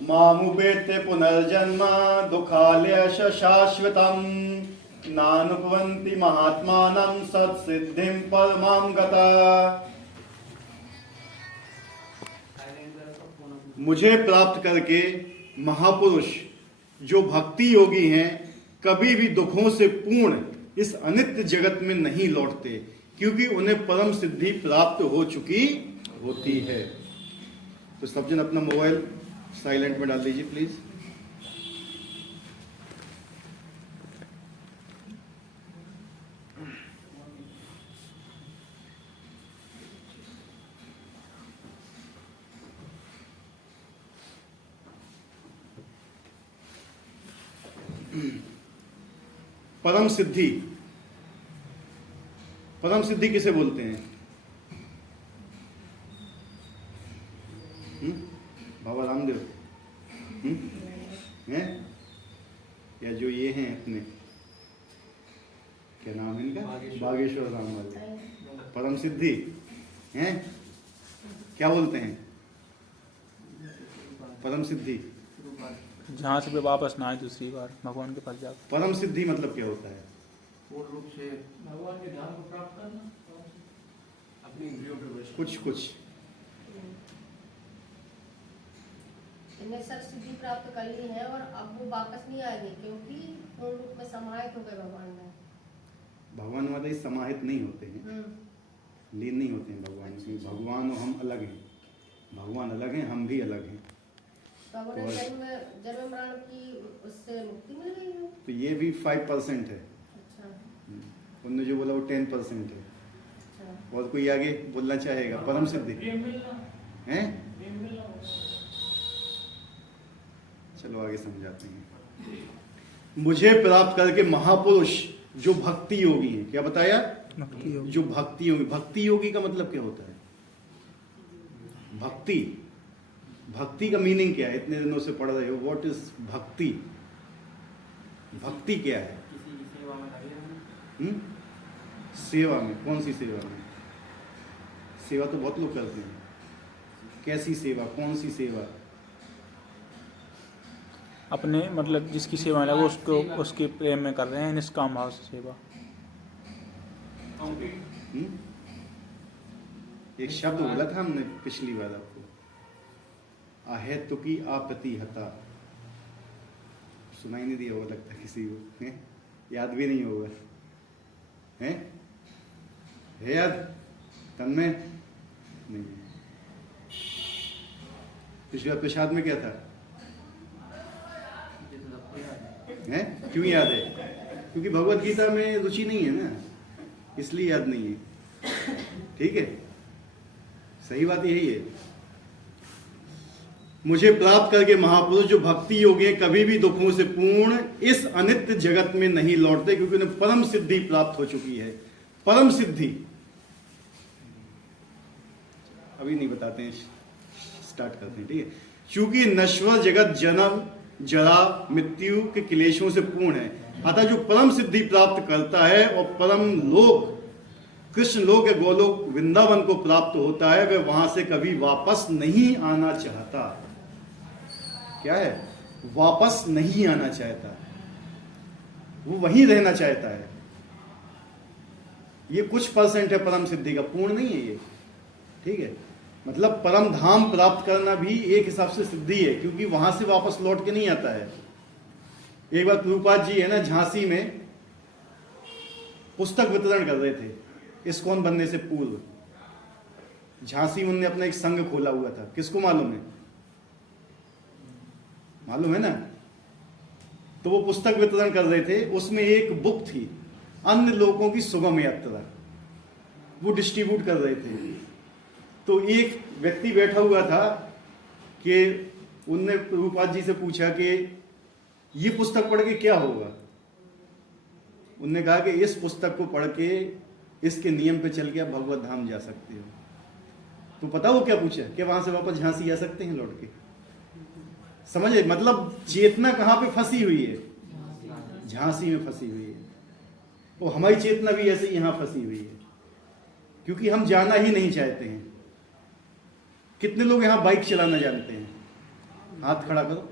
मामुपेत्य पुनर्जन्म दुःखालयश शाश्वतम् नानुपवन्ति महात्मानं सत्सिद्धिं परमां गता। मुझे प्राप्त करके महापुरुष जो भक्ति योगी हैं कभी भी दुखों से पूर्ण इस अनित्य जगत में नहीं लौटते, क्योंकि उन्हें परम सिद्धि प्राप्त हो चुकी होती है। तो सब जन अपना मोबाइल साइलेंट में डाल दीजिए प्लीज। परम सिद्धि, परम सिद्धि किसे बोलते हैं? बाबा रामदेव हैं या जो ये हैं अपने, क्या नाम है इनका, बागेश्वर राम वाले, परम सिद्धि हैं, क्या बोलते हैं परम सिद्धि? जहाँ से भी वापस ना आए दूसरी बार भगवान के पास जाकर। परम सिद्धि मतलब क्या होता है? पूर्ण रूप से भगवान के ध्यान को प्राप्त करना, अपनी इंद्रियों के वश। कुछ इन्हें सब सिद्धि प्राप्त कर ली है और अब वो वापस नहीं आएंगे, क्योंकि पूर्ण रूप में समाहित हो गए भगवान में। भगवान वाले समाहित नहीं होते हैं, लीन नहीं होते हैं भगवान में। भगवान और हम अलग हैं, भगवान अलग हैं, हम भी अलग हैं। तो अब उन्हें जन्म मरण की उससे मुक्ति मिल गई है। तो ये भी 5% है। अच्छा। उन्होंने जो बोला वो 10% है। अच्छा। और कोई आगे बोलना चाहेगा? परम सिद्धि हैं? चलो आगे समझाते हैं। मुझे प्राप्त करके महापुरुष जो भक्ति योगी हैं, क्या बताया? भक्ति योगी। जो भक्ति योगी, भक्ति योगी का मतलब क्या होता है? भक्ति, भक्ति का मीनिंग क्या है? इतने दिनों से पढ़ रहे हो, व्हाट इज भक्ति? भक्ति क्या है? किसी की सेवा में लगे। सेवा में? कौन सी सेवा में? सेवा तो बहुत लोग करते हैं। कैसी सेवा, कौन सी सेवा? अपने मतलब जिसकी सेवा लगे उसको उसके प्रेम में कर रहे हैं, निष्काम भाव से सेवा। एक शब्द बोला था हमने पिछली बार आपको, अहेतुकी आपतिहता। सुनाई नहीं दिया वो, लगता किसी को है? याद भी नहीं होगा, है याद? तन्मय नहीं। पिछली बार प्रसाद में क्या था? है? क्यों याद है? क्योंकि भगवत गीता में रुचि नहीं है ना, इसलिए याद नहीं है। ठीक है, सही बात यही है। मुझे प्राप्त करके महापुरुष जो भक्ति योगी हैं कभी भी दुखों से पूर्ण इस अनित्य जगत में नहीं लौटते, क्योंकि उन्हें परम सिद्धि प्राप्त हो चुकी है। परम सिद्धि अभी नहीं बताते हैं, स्टार्ट करते हैं। ठीक है, चूंकि नश्वर जगत जन्म जरा मृत्यु के क्लेशों से पूर्ण है, अतः जो परम सिद्धि प्राप्त करता है और परम लोक कृष्ण लोक या गोलोक वृंदावन को प्राप्त होता है, वह वहां से कभी वापस नहीं आना चाहता। क्या है? वापस नहीं आना चाहता, वो वहीं रहना चाहता है। ये कुछ परसेंट है परम सिद्धि का, पूर्ण नहीं है ये। ठीक है, मतलब परम धाम प्राप्त करना भी एक हिसाब से सिद्धि है, क्योंकि वहां से वापस लौट के नहीं आता है। एक बार प्रभुपाद जी है ना झांसी में पुस्तक वितरण कर रहे थे, इस्कॉन बनने से पूर्व। झांसी में उन्होंने अपना एक संघ खोला हुआ था, किसको मालूम है? मालूम है ना? तो वो पुस्तक वितरण कर रहे थे, उसमें एक बुक थी अन्य लोगों की सुगम यात्रा, वो डिस्ट्रीब्यूट कर रहे थे। तो एक व्यक्ति बैठा हुआ था कि उनने प्रभुपाद जी से पूछा कि ये पुस्तक पढ़ के क्या होगा? उनने कहा कि इस पुस्तक को पढ़ के इसके नियम पे चल के आप भगवत धाम जा सकते हो। तो पता वो क्या पूछा कि वहां से वापस झांसी आ सकते हैं लौट के। समझे? मतलब चेतना कहां पे फंसी हुई है? झांसी में फंसी हुई है। तो हमारी चेतना भी ऐसे यहां फंसी हुई है, क्योंकि हम जाना ही नहीं चाहते हैं। कितने लोग यहाँ बाइक चलाना जानते हैं? हाथ खड़ा करो।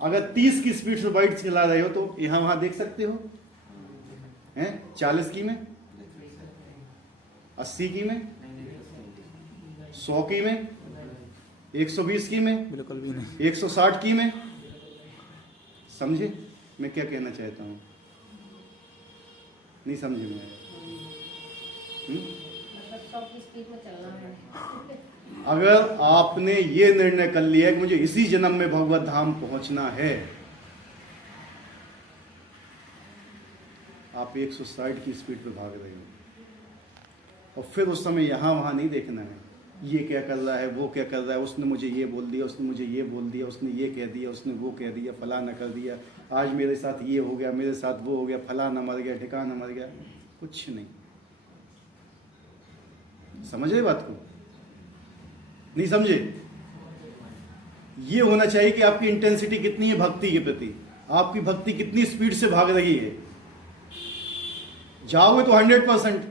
अगर 30 की स्पीड से बाइक चला रहे हो तो यहाँ वहां देख सकते हो हैं? 40 की में, 80 की में, 100 की में, 120 की में, बिल्कुल भी नहीं। 160 की में। समझे मैं क्या कहना चाहता हूं? नहीं समझे मैं? मतलब 100 की स्पीड में चलना है। अगर आपने ये निर्णय कर लिया कि मुझे इसी जन्म में भगवत धाम पहुंचना है, आप 160 की स्पीड पे भाग रहे हो और फिर उस समय यहां वहां नहीं देखना है ये क्या कर रहा है, वो क्या कर रहा है, उसने मुझे ये बोल दिया, उसने मुझे ये बोल दिया, उसने ये कह दिया, उसने वो कह दिया, फलाना कर दिया, आज मेरे साथ ये हो गया, मेरे साथ वो हो गया, फलाना मर गया, ठिकाना मर गया। कुछ नहीं। समझ रहे बात को? नहीं समझे? ये होना चाहिए कि आपकी इंटेंसिटी कितनी है भक्ति के प्रति, आपकी भक्ति कितनी स्पीड से भाग रही है। जाओगे तो 100%,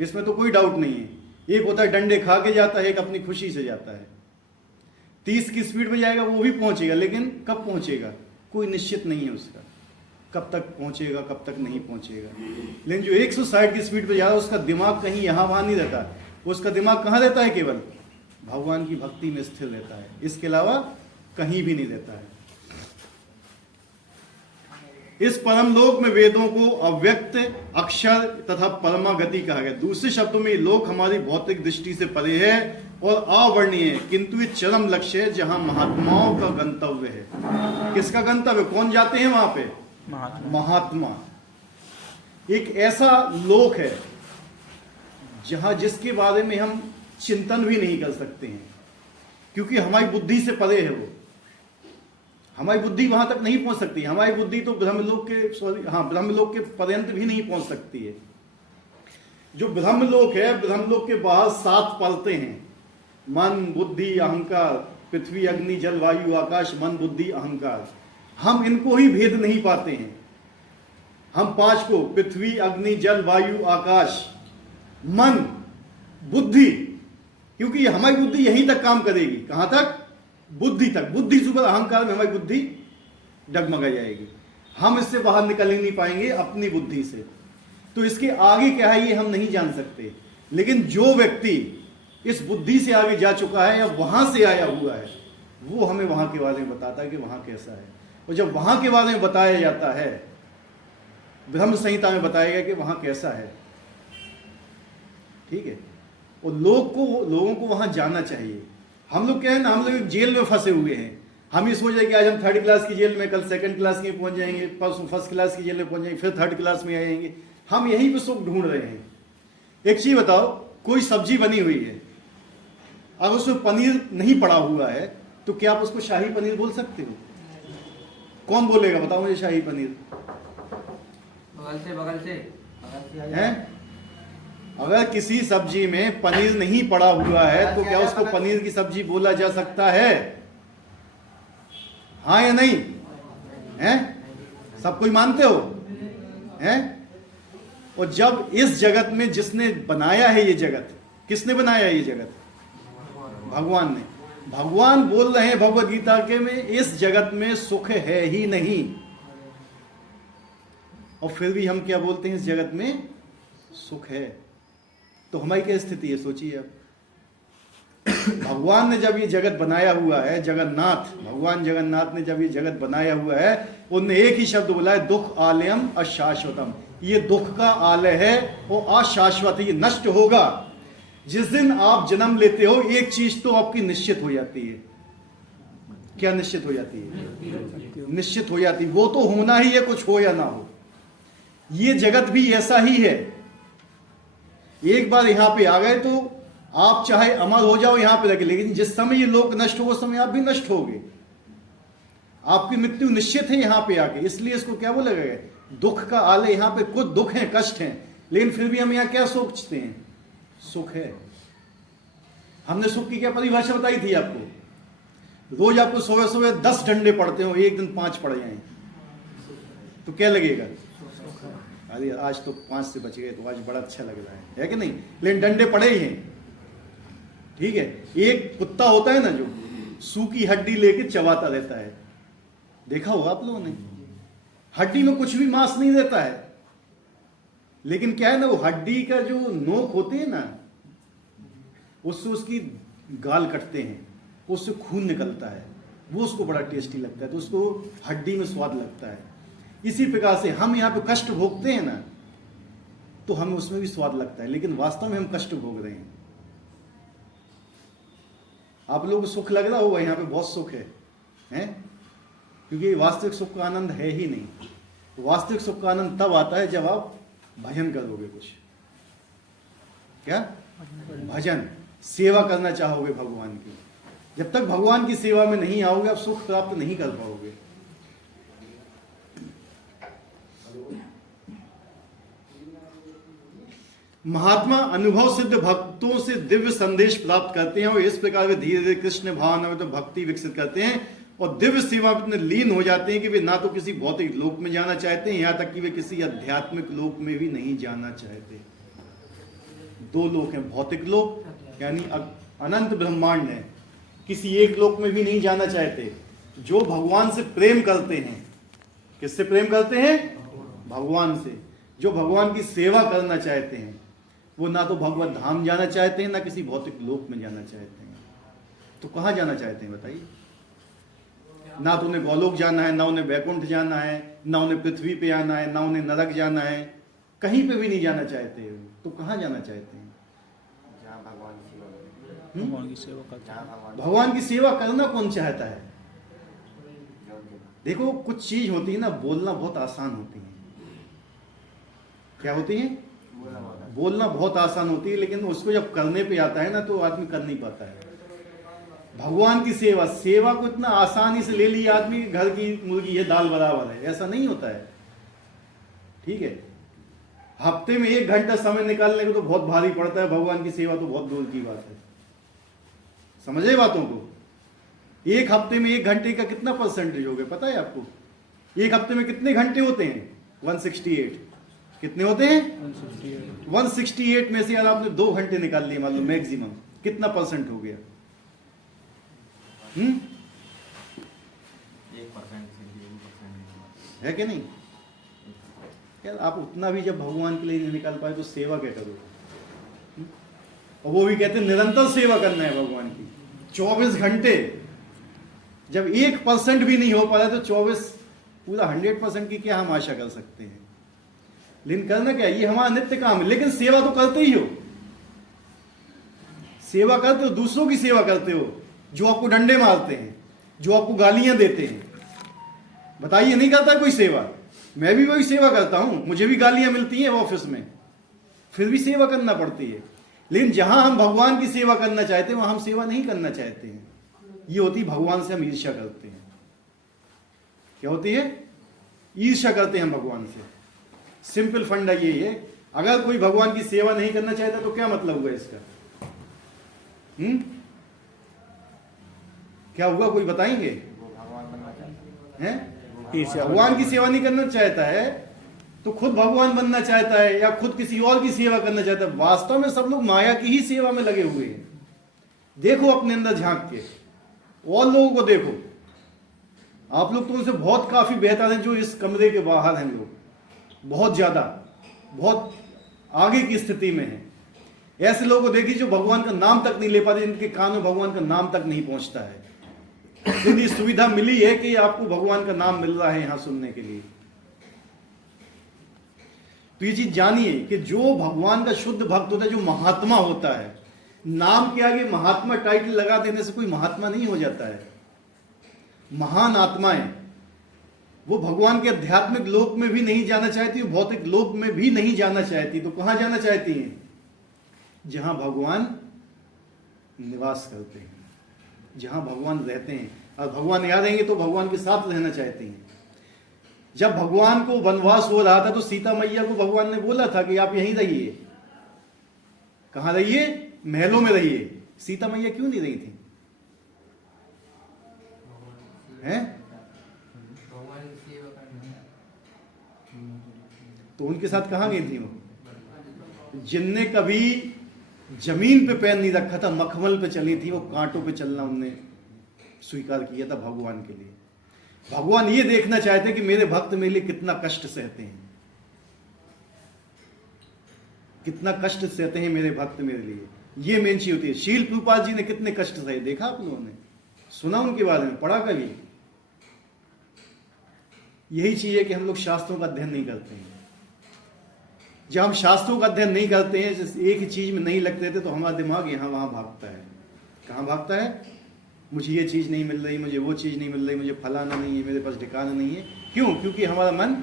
इसमें तो कोई डाउट नहीं है। एक होता है डंडे खा के जाता है, एक अपनी खुशी से जाता है। 30 की स्पीड में जाएगा वो भी पहुंचेगा, लेकिन कब पहुंचेगा कोई निश्चित नहीं है उसका, कब तक पहुंचेगा कब तक नहीं पहुंचेगा। लेकिन जो 160 की स्पीड पे जा रहा है उसका दिमाग कहीं यहां वहां नहीं रहता, उसका दिमाग कहां रहता है? केवल भगवान की भक्ति में स्थिर रहता है, इसके अलावा कहीं भी नहीं रहता है। इस परम लोक में वेदों को अव्यक्त अक्षर तथा परमा गति कहा गया। दूसरे शब्दों में ये लोक हमारी भौतिक दृष्टि से परे है और अवर्णीय है, किंतु ये चरम लक्ष्य है जहां महात्माओं का गंतव्य है। किसका गंतव्य? कौन जाते हैं वहां पे? महात्मा। एक ऐसा लोक है जहां जिसके बारे में हम चिंतन भी नहीं कर सकते हैं, क्योंकि हमारी बुद्धि से परे है वो। हमारी बुद्धि वहां तक नहीं पहुंच सकती। हमारी बुद्धि तो ब्रह्मलोक के पर्यंत भी नहीं पहुंच सकती है। जो ब्रह्मलोक है, ब्रह्मलोक के बाहर 7 परतें हैं, मन बुद्धि अहंकार, पृथ्वी अग्नि जल वायु आकाश, मन बुद्धि अहंकार। हम इनको ही भेद नहीं पाते हैं। हम 5 को, पृथ्वी अग्नि जल वायु आकाश मन बुद्धि, क्योंकि हमारी बुद्धि यहीं तक काम करेगी। कहां तक? बुद्धि तक। बुद्धि से ऊपर अहंकार में हमारी बुद्धि डगमगा जाएगी, हम इससे बाहर निकल ही नहीं पाएंगे अपनी बुद्धि से। तो इसके आगे क्या है ये हम नहीं जान सकते। लेकिन जो व्यक्ति इस बुद्धि से आगे जा चुका है या वहां से आया हुआ है, वो हमें वहां के बारे में बताता है कि वहां कैसा है। और जब वहां के बारे में बताया जाता है, ब्रह्म संहिता में बताया गया कि वहां कैसा है, ठीक है, और लोगों को वहां जाना चाहिए। हम लोग क्या है ना, हम लोग जेल में फंसे हुए हैं। हम ये सोच रहे कि आज हम 3rd क्लास की जेल में, कल 2nd क्लास में पहुंच जाएंगे, परसों 1st क्लास की जेल में पहुंच जाएंगे, फिर 3rd क्लास में आएंगे। हम यहीं पे सुख ढूंढ रहे हैं। एक चीज बताओ, कोई सब्जी बनी हुई है, अगर उसमें पनीर नहीं पड़ा हुआ है तो क्या आप उसको शाही पनीर बोल सकते हो? कौन बोलेगा? बताओ मुझे शाही पनीर। बगल से हैं? अगर किसी सब्जी में पनीर नहीं पड़ा हुआ है तो क्या उसको पनीर की सब्जी बोला जा सकता है? हाँ या नहीं? हैं? सब कोई मानते हो? हैं? और जब इस जगत में जिसने बनाया है ये जगत, किसने बनाया है ये जगत? भगवान ने। भगवान बोल रहे हैं भगवद गीता के में, इस जगत में सुख है ही नहीं, और फिर भी हम क्या बोलते हैं? इस जगत में सुख है। तो हमारी क्या स्थिति है सोचिए आप। भगवान ने जब ये जगत बनाया हुआ है, जगन्नाथ, भगवान जगन्नाथ ने जब ये जगत बनाया हुआ है, उन्होंने एक ही शब्द बोला है, दुख आलयम अशाश्वतम। ये दुख का आलय है, वो अशाश्वत है, ये नष्ट होगा। जिस दिन आप जन्म लेते हो एक चीज तो आपकी निश्चित हो जाती है। क्या निश्चित हो जाती है? निश्चित हो जाती है, वो तो होना ही है, कुछ हो या ना हो। ये जगत भी ऐसा ही है। एक बार यहां पे आ गए तो आप चाहे अमर हो जाओ यहां पे रखे, लेकिन जिस समय ये लोक नष्ट हो उस समय आप भी नष्ट होगे। आपकी मृत्यु निश्चित है यहां पे आके। इसलिए इसको क्या बोला गया? दुख का आलय। यहां पे कुछ दुख है, कष्ट है, लेकिन फिर भी हम यहां क्या सोचते हैं? सुख है। हमने सुख की क्या परिभाषा बताई थी आपको? रोज आपको सुबह सुबह 10 डंडे पड़ते हो, एक दिन 5 पड़ जाए तो क्या लगेगा? अरे आज तो 5 से बच गए तो आज बड़ा अच्छा लग रहा है कि नहीं? लेकिन डंडे पड़े ही हैं, ठीक है। एक कुत्ता होता है ना जो सूखी हड्डी लेके चबाता रहता है, देखा होगा आप लोगों ने। हड्डी में कुछ भी मांस नहीं रहता है, लेकिन क्या है ना, वो हड्डी का जो नोक होते हैं ना, उससे उसकी गाल कटते हैं, उससे खून निकलता है, वो उसको बड़ा टेस्टी लगता है, तो उसको हड्डी में स्वाद लगता है। इसी प्रकार से हम यहाँ पे कष्ट भोगते हैं ना, तो हमें उसमें भी स्वाद लगता है, लेकिन वास्तव में हम कष्ट भोग रहे हैं। आप लोगों को सुख लग रहा होगा, यहाँ पे बहुत सुख है, हैं? क्योंकि वास्तविक सुख का आनंद है ही नहीं। वास्तविक सुख का आनंद तब आता है जब आप भजन करोगे, कुछ क्या भजन सेवा करना चाहोगे भगवान की। जब तक भगवान की सेवा में नहीं आओगे, आप सुख प्राप्त नहीं कर पाओगे। महात्मा अनुभव सिद्ध भक्तों से दिव्य संदेश प्राप्त करते हैं और इस प्रकार वे धीरे धीरे कृष्ण भावना में तो भक्ति विकसित करते हैं और दिव्य सेवा में लीन हो जाते हैं कि वे ना तो किसी भौतिक लोक में जाना चाहते हैं, यहां तक कि वे किसी आध्यात्मिक लोक में भी नहीं जाना चाहते। दो लोक हैं, भौतिक लोक यानी अनंत ब्रह्मांड है, किसी एक लोक में भी नहीं जाना चाहते। जो भगवान से प्रेम करते हैं, किससे प्रेम करते हैं? भगवान से। जो भगवान की सेवा करना चाहते हैं, वो ना तो भगवत धाम जाना चाहते हैं, ना किसी भौतिक लोक में जाना चाहते हैं। तो कहां जाना चाहते हैं बताइए? ना तो उन्हें गोलोक जाना है, ना उन्हें वैकुंठ जाना है, ना उन्हें पृथ्वी पे आना है, ना उन्हें नरक जाना है, कहीं पे भी नहीं जाना चाहते। तो कहां जाना चाहते हैं? भगवान की सेवा करते हैं। भगवान की सेवा करना कौन चाहता है? देखो, कुछ चीज होती है ना, बोलना बहुत आसान होती है। क्या होती है? बोलना बहुत आसान होती है, लेकिन उसको जब करने पे आता है ना, तो आदमी कर नहीं पाता है। भगवान की सेवा, सेवा को इतना आसानी से ले लिया आदमी, घर की मुर्गी है दाल बराबर है, ऐसा नहीं होता है, ठीक है। हफ्ते में 1 घंटा समय निकालने को तो बहुत भारी पड़ता है, भगवान की सेवा तो बहुत दूर की बात है। समझे बातों को? एक हफ्ते में 1 घंटे का कितना परसेंटेज हो गया पता है आपको? एक हफ्ते में कितने घंटे होते हैं? 168। कितने होते हैं? 168 में से यार आपने 2 घंटे निकाल लिए, मान लो मैक्सिमम, कितना परसेंट हो गया? 1% है कि नहीं? यार आप उतना भी जब भगवान के लिए नहीं निकाल पाए तो सेवा क्या करोगे? और वो भी कहते हैं निरंतर सेवा करना है भगवान की, 24 घंटे। जब 1% भी नहीं हो पा रहा तो 24 पूरा 100% की क्या हम आशा कर सकते हैं? लेकिन करना क्या, ये हमारा नित्य काम है। लेकिन सेवा तो करते ही हो, सेवा करते हो, दूसरों की सेवा करते हो, जो आपको डंडे मारते हैं, जो आपको गालियां देते हैं। बताइए, नहीं करता कोई सेवा? मैं भी वही सेवा करता हूं, मुझे भी गालियां मिलती हैं ऑफिस में, फिर भी सेवा करना पड़ती है। लेकिन जहां हम भगवान की सेवा करना चाहते हैं, वहां हम सेवा नहीं करना चाहते हैं। ये होती भगवान से हम ईर्ष्या करते हैं। क्या होती है? ईर्ष्या करते हैं हम भगवान से। सिंपल फंडा यही है। अगर कोई भगवान की सेवा नहीं करना चाहता तो क्या मतलब हुआ इसका? क्या हुआ, कोई बताएंगे? हैं? भगवान की सेवा नहीं करना चाहता है तो खुद भगवान बनना चाहता है या खुद किसी और की सेवा करना चाहता है। वास्तव में सब लोग माया की ही सेवा में लगे हुए हैं। देखो अपने अंदर झांक के, और लोगों को देखो। आप लोग तो उनसे बहुत काफी बेहतर हैं जो इस कमरे के बाहर हैं लोग, बहुत ज्यादा, बहुत आगे की स्थिति में है। ऐसे लोगों को देखिए जो भगवान का नाम तक नहीं ले पाते, जिनके कान में भगवान का नाम तक नहीं पहुंचता है। इतनी सुविधा मिली है कि आपको भगवान का नाम मिल रहा है यहां सुनने के लिए। तो ये चीज जानिए कि जो भगवान का शुद्ध भक्त होता है, जो महात्मा होता है, नाम के आगे महात्मा टाइटल लगा देने से कोई महात्मा नहीं हो जाता है। महान आत्माएं वो भगवान के आध्यात्मिक लोक में भी नहीं जाना चाहती, भौतिक लोक में भी नहीं जाना चाहती। तो कहां जाना चाहती हैं? जहां भगवान निवास करते हैं, जहां भगवान रहते हैं। और भगवान यहाँ रहेंगे तो भगवान के साथ रहना चाहती हैं। जब भगवान को वनवास हो रहा था तो सीता मैया को भगवान ने बोला था कि आप यहीं रहिए। कहां रहिए? महलों में रहिए। सीता मैया क्यों नहीं रही थी? हैं? तो तो उनके साथ कहाँ गई थी वो? जिनने कभी जमीन पे पैर नहीं रखा था, मखमल पे चली थी, वो कांटों पे चलना उनने स्वीकार किया था भगवान के लिए। भगवान ये देखना चाहते कि मेरे भक्त मेरे लिए कितना कष्ट सहते हैं, कितना कष्ट सहते हैं मेरे भक्त मेरे लिए। ये मेन चीज होती है। शील प्रभुपाद जी ने कितने कष्ट सहे, देखा आप लोगों ने, सुना उनके बारे में, पढ़ा कभी? यही चीज है कि हम लोग शास्त्रों का अध्ययन नहीं करते हैं। जब हम शास्त्रों का अध्ययन नहीं करते हैं, एक ही चीज में नहीं लगते थे, तो हमारा दिमाग यहाँ वहां भागता है। कहाँ भागता है? मुझे ये चीज नहीं मिल रही, मुझे वो चीज नहीं मिल रही, मुझे फलाना नहीं है, मेरे पास ठिकाना नहीं है। क्यों? क्योंकि हमारा मन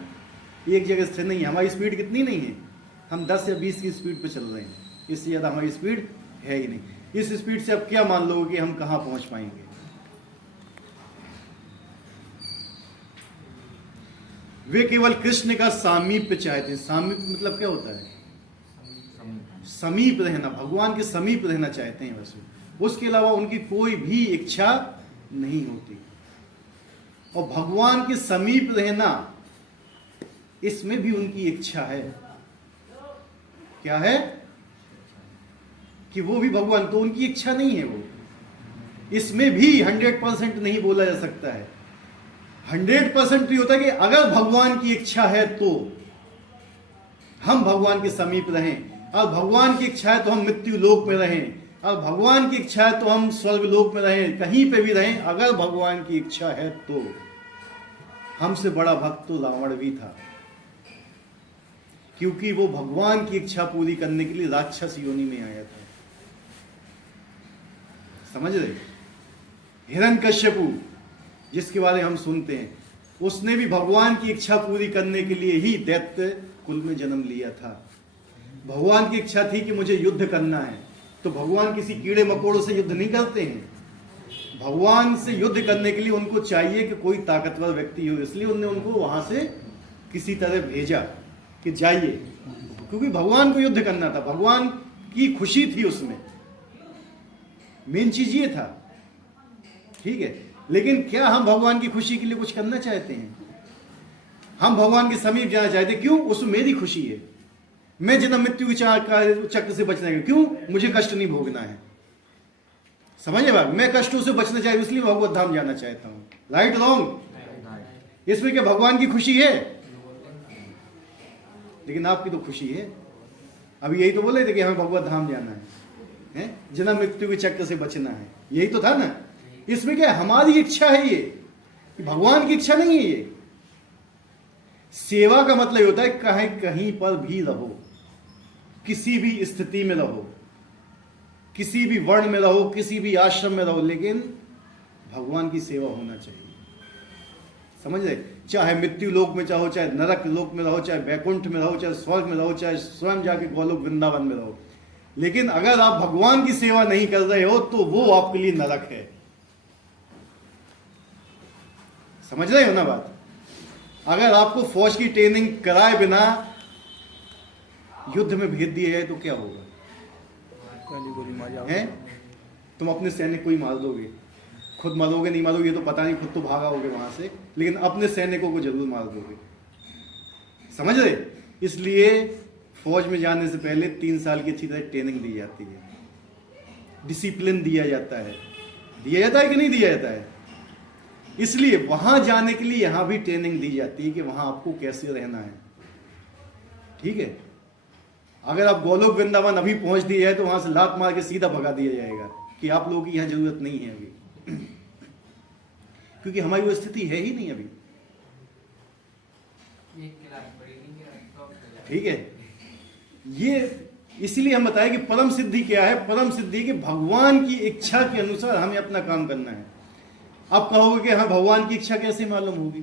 एक जगह स्थिर नहीं है। हमारी स्पीड कितनी नहीं है, हम 10 या 20 की स्पीड पे चल रहे हैं, इससे ज्यादा हमारी स्पीड है ही नहीं। इस स्पीड से अब क्या मान लोगे कि हम कहाँ पहुंच पाएंगे? वे केवल कृष्ण का सामीप्य चाहते हैं। सामीप्य मतलब क्या होता है? समीप रहना, भगवान के समीप रहना चाहते हैं बस। उसके अलावा उनकी कोई भी इच्छा नहीं होती। और भगवान के समीप रहना, इसमें भी उनकी इच्छा है। क्या है? कि वो भी भगवान, तो उनकी इच्छा नहीं है वो। इसमें भी 100% नहीं बोला जा सकता है। 100% ये होता है कि अगर भगवान की इच्छा है तो हम भगवान के समीप रहें, और भगवान की इच्छा है तो हम मृत्यु लोक में रहें, और भगवान की इच्छा है तो हम स्वर्ग लोक में रहें, कहीं पे भी रहें, अगर भगवान की इच्छा है तो। हमसे बड़ा भक्त तो रावण भी था, क्योंकि वो भगवान की इच्छा पूरी करने के लिए राक्षस योनि में आया था। समझ रहे? हिरण्यकश्यपु जिसके बारे में हम सुनते हैं, उसने भी भगवान की इच्छा पूरी करने के लिए ही दैत्य कुल में जन्म लिया था। भगवान की इच्छा थी कि मुझे युद्ध करना है, तो भगवान किसी कीड़े मकोड़ों से युद्ध नहीं करते हैं। भगवान से युद्ध करने के लिए उनको चाहिए कि कोई ताकतवर व्यक्ति हो, इसलिए उन्होंने उनको वहां से किसी तरह भेजा कि जाइए, क्योंकि भगवान को युद्ध करना था, भगवान की खुशी थी उसमें। मेन चीज ये था। ठीक है, लेकिन क्या हम भगवान की खुशी के लिए कुछ करना चाहते हैं? हम भगवान के समीप जाना चाहते हैं। क्यों? उसमें मेरी खुशी है। मैं जन्म मृत्यु के चक्र से बचना है, क्यों? मुझे कष्ट नहीं भोगना है। समझे बात? मैं कष्टों से बचना चाहिए, इसलिए भगवत धाम जाना चाहता हूं। Right wrong? इसमें क्या भगवान की खुशी है? लेकिन आपकी तो खुशी है। अभी यही तो बोले थे कि हमें भगवत धाम जाना है, जन्म मृत्यु के चक्र से बचना है, यही तो था ना। इसमें क्या हमारी इच्छा है, ये भगवान की इच्छा नहीं है। ये सेवा का मतलब होता है कहीं कहीं पर भी रहो, किसी भी स्थिति में रहो, किसी भी वर्ण में रहो, किसी भी आश्रम में रहो, लेकिन भगवान की सेवा होना चाहिए। समझ रहे? चाहे मृत्यु लोक में चाहो, चाहे नरक लोक में रहो, चाहे वैकुंठ में रहो, चाहे स्वर्ग में रहो, चाहे स्वयं जाके गोलोक वृंदावन में रहो, लेकिन अगर आप भगवान की सेवा नहीं कर रहे हो तो वो आपके लिए नरक है। समझ रहे हो ना बात? अगर आपको फौज की ट्रेनिंग कराए बिना युद्ध में भेज दिए है तो क्या होगा? पहली गोली मार जाओगे। हैं? तुम अपने सैनिक को ही मार दोगे, खुद मारोगे नहीं मारोगे ये तो पता नहीं, खुद तो भागा होगे वहां से, लेकिन अपने सैनिकों को जरूर मार दोगे। समझ रहे? इसलिए फौज में जाने से पहले 3 साल की अच्छी तरह ट्रेनिंग दी जाती है, डिसिप्लिन दिया जाता है। दिया जाता है कि नहीं दिया जाता है? इसलिए वहां जाने के लिए यहां भी ट्रेनिंग दी जाती है कि वहां आपको कैसे रहना है। ठीक है? अगर आप गोलोक वृंदावन अभी पहुंच दिए है तो वहां से लात मार के सीधा भगा दिया जाएगा कि आप लोगों की यहां जरूरत नहीं है अभी, क्योंकि हमारी वो स्थिति है ही नहीं अभी। ठीक है? ये इसीलिए हम बताएं कि परम सिद्धि क्या है। परम सिद्धि कि भगवान की इच्छा के अनुसार हमें अपना काम करना है। आप कहोगे कि हाँ भगवान की इच्छा कैसे मालूम होगी?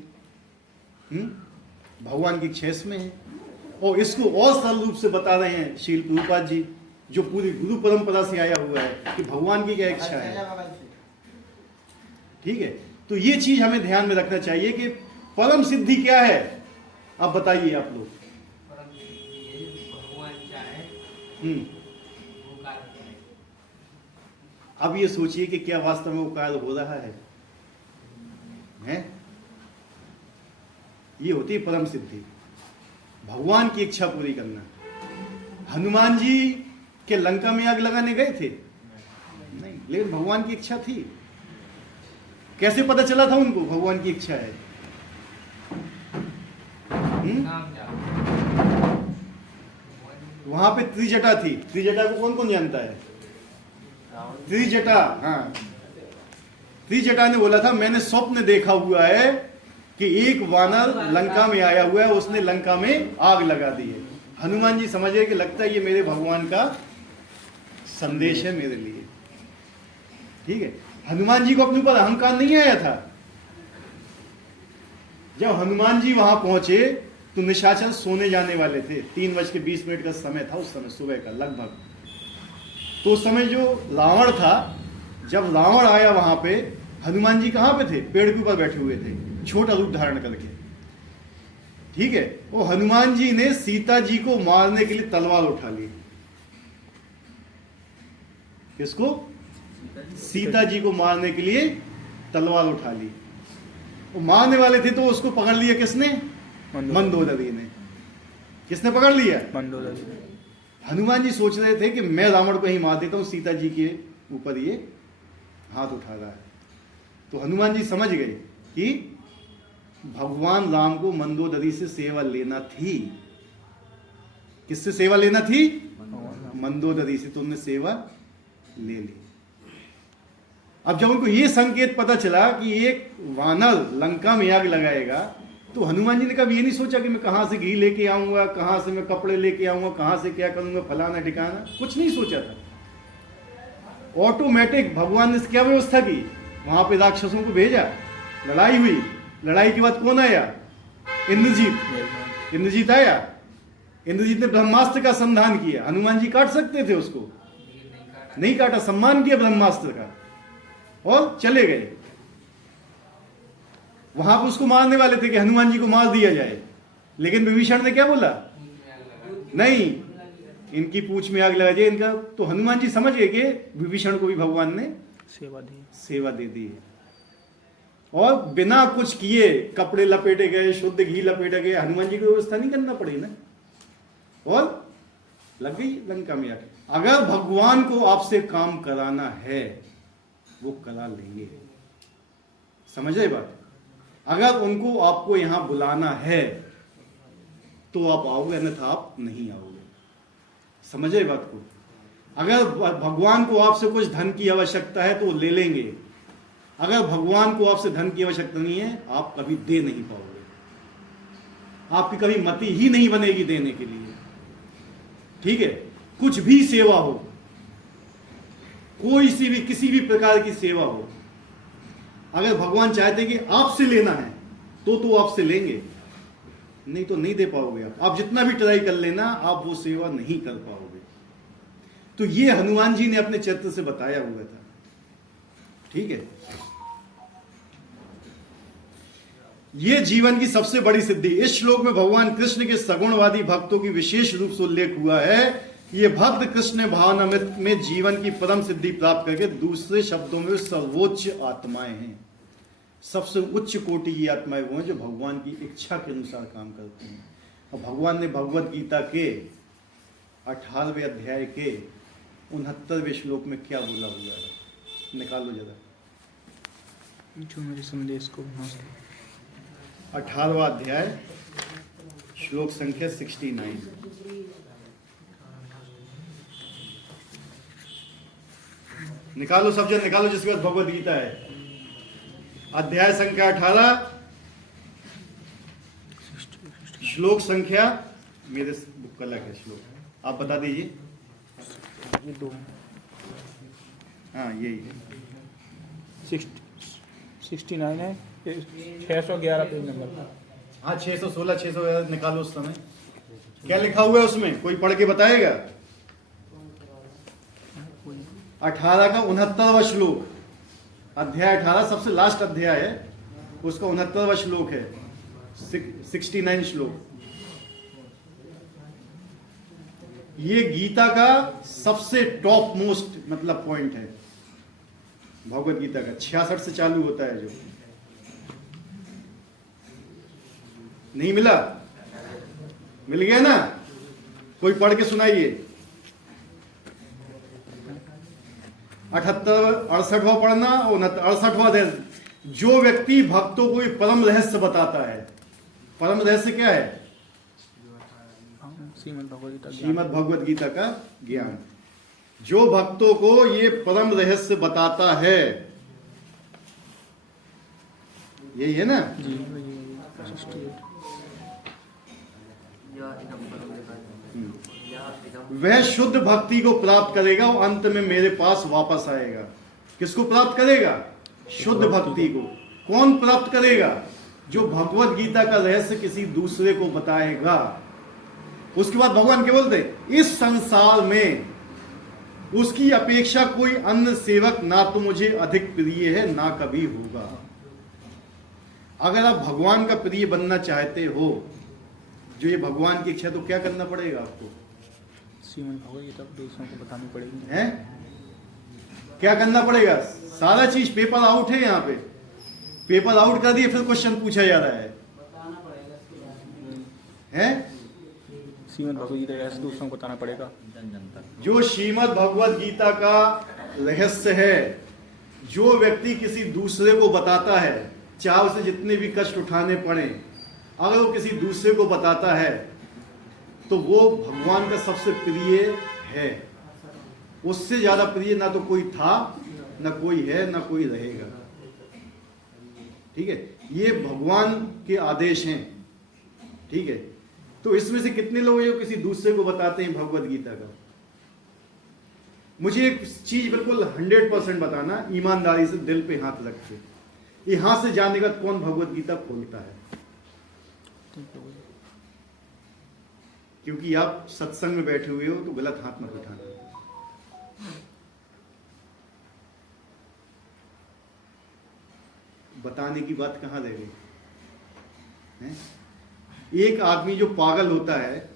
भगवान की इच्छा इसमें है, और इसको और सरल रूप से बता रहे हैं शील प्रभुपाद जी, जो पूरी गुरु परंपरा से आया हुआ है कि भगवान की क्या इच्छा है। ठीक है? तो ये चीज हमें ध्यान में रखना चाहिए कि परम सिद्धि क्या है। आप बताइए आप लोग। अब ये सोचिए कि क्या वास्तव में वो कार्य हो रहा है? हैं? ये होती है परम सिद्धि। भगवान की इच्छा पूरी करना। हनुमान जी के लंका में आग लगाने गए थे नहीं, लेकिन भगवान की इच्छा थी। कैसे पता चला था उनको भगवान की इच्छा है? वहां पे त्रिजटा थी। त्रिजटा को कौन कौन जानता है? त्रिजटा, हाँ, त्रिजटा ने बोला था मैंने स्वप्न देखा हुआ है कि एक वानर लंका में आया हुआ है, उसने लंका में आग लगा दी है। हनुमान जी समझ गए कि लगता है ये मेरे भगवान का संदेश है मेरे लिए। ठीक है, हनुमान जी को अपने ऊपर अहंकार नहीं आया था। जब हनुमान जी वहां पहुंचे तो निशाचर सोने जाने वाले थे। 3:20 का समय था उस समय, सुबह का लगभग। तो उस समय जो रावण था, जब रावण आया वहां पे, हनुमान जी कहां पे थे? पेड़ के ऊपर बैठे हुए थे, छोटा रूप धारण करके। ठीक है, वो हनुमान जी ने सीता जी को मारने के लिए तलवार उठा ली। किसको? सीता जी को मारने के लिए तलवार उठा ली। वो मारने वाले थे तो उसको पकड़ लिया किसने? मंदोदरी ने। किसने पकड़ लिया? मंदोदरी। हनुमान जी सोच रहे थे कि मैं रावण को ही मार देता हूं, सीता जी के ऊपर ये हाथ उठा रहा है। तो हनुमान जी समझ गए कि भगवान राम को मंदोदरी से सेवा लेना थी। किससे सेवा लेना थी? मंदोदरी से। तो उन्होंने सेवा ले ली। अब जब उनको ये संकेत पता चला कि एक वानर लंका में आग लगाएगा, तो हनुमान जी ने कभी ये नहीं सोचा कि मैं कहां से घी लेके आऊंगा, कहां से मैं कपड़े लेके आऊंगा, कहां से क्या करूंगा, फलाना ठिकाना, कुछ नहीं सोचा था। ऑटोमेटिक भगवान ने क्या व्यवस्था की? वहां पे राक्षसों को भेजा, लड़ाई हुई। लड़ाई के बाद कौन आया? इंद्रजीत। इंद्रजीत आया। इंद्रजीत ने ब्रह्मास्त्र का संधान किया। हनुमान जी काट सकते थे उसको, नहीं काटा, सम्मान किया ब्रह्मास्त्र का और चले गए। वहां पर उसको मारने वाले थे कि हनुमान जी को मार दिया जाए, लेकिन विभीषण ने क्या बोला? नहीं, इनकी पूंछ में आग लगा जाए इनका। तो हनुमान जी समझ गए कि विभीषण को भी भगवान ने सेवा दे दी है। और बिना कुछ किए कपड़े लपेटे गए, शुद्ध घी लपेटे गए, हनुमान जी को व्यवस्था नहीं करना पड़ी ना, और लग गई लंका में आके। अगर भगवान को आपसे काम कराना है वो करा लेंगे। समझ रहे बात? अगर उनको आपको यहां बुलाना है तो आप आओगे, अन्यथा आप नहीं आओगे। समझ रहे बात को? अगर भगवान को आपसे कुछ धन की आवश्यकता है तो वो ले लेंगे। अगर भगवान को आपसे धन की आवश्यकता नहीं है, आप कभी दे नहीं पाओगे। आपकी कभी मति ही नहीं बनेगी देने के लिए। ठीक है, कुछ भी सेवा हो, कोई सी भी किसी भी प्रकार की सेवा हो, अगर भगवान चाहते कि आपसे लेना है तो आपसे लेंगे, नहीं तो नहीं दे पाओगे। आप जितना भी ट्राई कर लेना, आप वो सेवा नहीं कर पाओगे। तो ये हनुमान जी ने अपने चरित्र से बताया हुआ था। ठीक है, ये जीवन की सबसे बड़ी सिद्धि। इस श्लोक में भगवान कृष्ण के सगुणवादी भक्तों की विशेष रूप से उल्लेख हुआ है। ये भक्त कृष्ण भावनामृत में जीवन की परम सिद्धि प्राप्त करके, दूसरे शब्दों में सर्वोच्च आत्माएं हैं। सबसे उच्च कोटि की आत्माएं वो हैं जो भगवान की इच्छा के अनुसार काम करते हैं। और भगवान ने भगवत गीता के 18वें अध्याय के 69वें श्लोक में क्या बोला हुआ है? निकालो जरा, जो मेरे संदेश को 18वां अध्याय श्लोक संख्या 69। निकालो सब जन, निकालो जिसके पास भगवत गीता है। अध्याय संख्या 18, श्लोक संख्या, मेरे बुक का अलग है श्लोक, आप बता दीजिए। ये दो, हाँ यही है, 69 है, 611 पेज नंबर। हाँ 616 611 निकालो उस समय। क्या लिखा हुआ है उसमें, कोई पढ़ के बताएगा? 18 का 69वां श्लोक, अध्याय 18 सबसे लास्ट अध्याय है, उसका 69वां श्लोक है, 69 श्लोक। ये गीता का सबसे टॉप मोस्ट मतलब पॉइंट है भगवत गीता का। 66 से चालू होता है। जो नहीं मिला मिल गया ना? कोई पढ़ के सुनाइए। 68वां पढ़ना और 68वां अध्याय। जो व्यक्ति भक्तों को ये परम रहस्य बताता है। परम रहस्य क्या है? श्रीमद् भगवद गीता का ज्ञान। जो भक्तों को ये परम रहस्य बताता है, यही है ना? वह शुद्ध भक्ति को प्राप्त करेगा और अंत में मेरे पास वापस आएगा। किसको प्राप्त करेगा? शुद्ध भक्ति को। कौन प्राप्त करेगा? जो भगवत गीता का रहस्य किसी दूसरे को बताएगा। उसके बाद भगवान क्या बोलते? इस संसार में उसकी अपेक्षा कोई अन्य सेवक ना तो मुझे अधिक प्रिय है ना कभी होगा। अगर आप भगवान का प्रिय बनना चाहते हो, जो ये भगवान की इच्छा, तो क्या करना पड़ेगा आपको? श्रीमद् भगवद गीता दूसरों को बतानी पड़ेगी। है? क्या करना पड़ेगा? सारा चीज पेपर आउट है। यहाँ पे पेपर आउट कर दिए, फिर क्वेश्चन पूछा जा रहा है। श्रीमद् भगवद गीता रहस्य दूसरों को बताना पड़ेगा। जो श्रीमद् भगवद गीता का रहस्य है, जो व्यक्ति किसी दूसरे को बताता है, चाहे उसे जितने भी कष्ट उठाने पड़े, अगर वो किसी दूसरे को बताता है तो वो भगवान का सबसे प्रिय है। उससे ज्यादा प्रिय ना तो कोई था, ना कोई है, ना कोई रहेगा। ठीक है? ये भगवान के आदेश हैं। ठीक है? तो इसमें से कितने लोग हैं जो किसी दूसरे को बताते हैं भगवद गीता का? मुझे एक चीज बिल्कुल 100% बताना, ईमानदारी से, दिल पे हाथ रख के। यहां से जाने का कौन भगवद गीता खोलता है? क्योंकि आप सत्संग में बैठे हुए हो तो गलत हाथ मत उठाना। बताने की बात कहां रह गई? एक आदमी जो पागल होता है,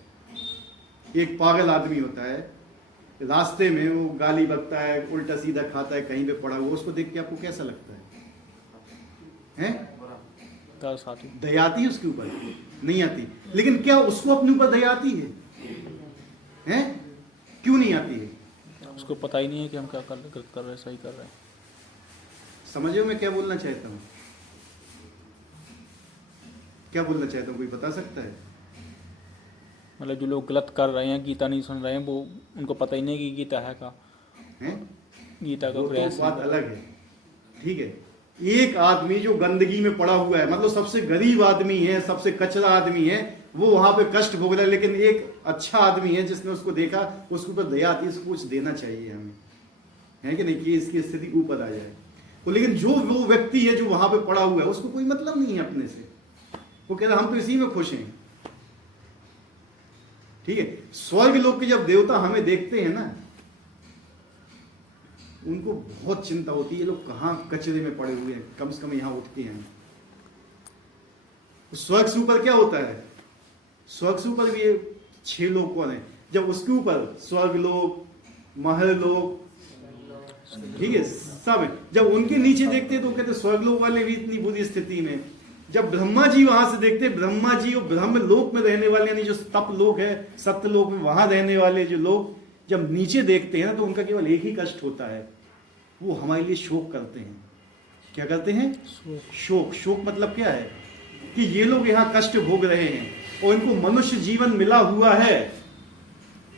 एक पागल आदमी होता है, रास्ते में वो गाली बकता है, उल्टा सीधा खाता है, कहीं पे पड़ा हुआ, उसको देख के आपको कैसा लगता है? दया आती है उसके ऊपर? नहीं आती। लेकिन क्या उसको अपने ऊपर दया आती है? क्यों नहीं आती है? उसको पता ही नहीं है कि हम क्या गलत कर रहे हैं, सही कर रहे हैं। समझो मैं क्या बोलना चाहता हूं? क्या बोलना चाहता हूं? कोई बता सकता है? मतलब जो लोग गलत कर रहे हैं, गीता नहीं सुन रहे हैं, वो उनको पता ही नहीं कि गीता है का गीता का तो बात अलग है। ठीक है? एक आदमी जो गंदगी में पड़ा हुआ है, मतलब सबसे गरीब आदमी है, सबसे कचरा आदमी है, वो वहां पे कष्ट भोग रहा है, लेकिन एक अच्छा आदमी है जिसने उसको देखा, उसके ऊपर दया आती है, उसको कुछ देना चाहिए हमें, है कि नहीं, कि इसकी स्थिति ऊपर आ जाए। तो लेकिन जो वो व्यक्ति है जो वहां पे पड़ा हुआ है, उसको कोई मतलब नहीं है अपने से। वो कह रहा हम तो इसी में खुश हैं। ठीक है? स्वर्ग लोक के जब देवता हमें देखते हैं ना, उनको बहुत चिंता होती है, ये लोग कहां कचरे में पड़े हुए हैं, कम से कम यहां उठते हैं। स्वर्ग से ऊपर क्या होता है? स्वर्ग से ऊपर भी ये 6 लोग कौन है? जब उसके ऊपर स्वर्ग लोक, महल लोक, ठीक है, सब है। जब उनके नीचे देखते हैं तो कहते स्वर्ग लोक वाले भी इतनी बुरी स्थिति में। जब ब्रह्मा जी वहां से देखते, ब्रह्मा जी और ब्रह्म लोक में रहने वाले, यानी जो तप लोक है, सत्य लोक में वहां रहने वाले जो लोग जब नीचे देखते हैं ना, तो उनका केवल एक ही कष्ट होता है, वो हमारे लिए शोक करते हैं। क्या करते हैं? शोक। शोक मतलब क्या है? कि ये लोग यहाँ कष्ट भोग रहे हैं और इनको मनुष्य जीवन मिला हुआ है,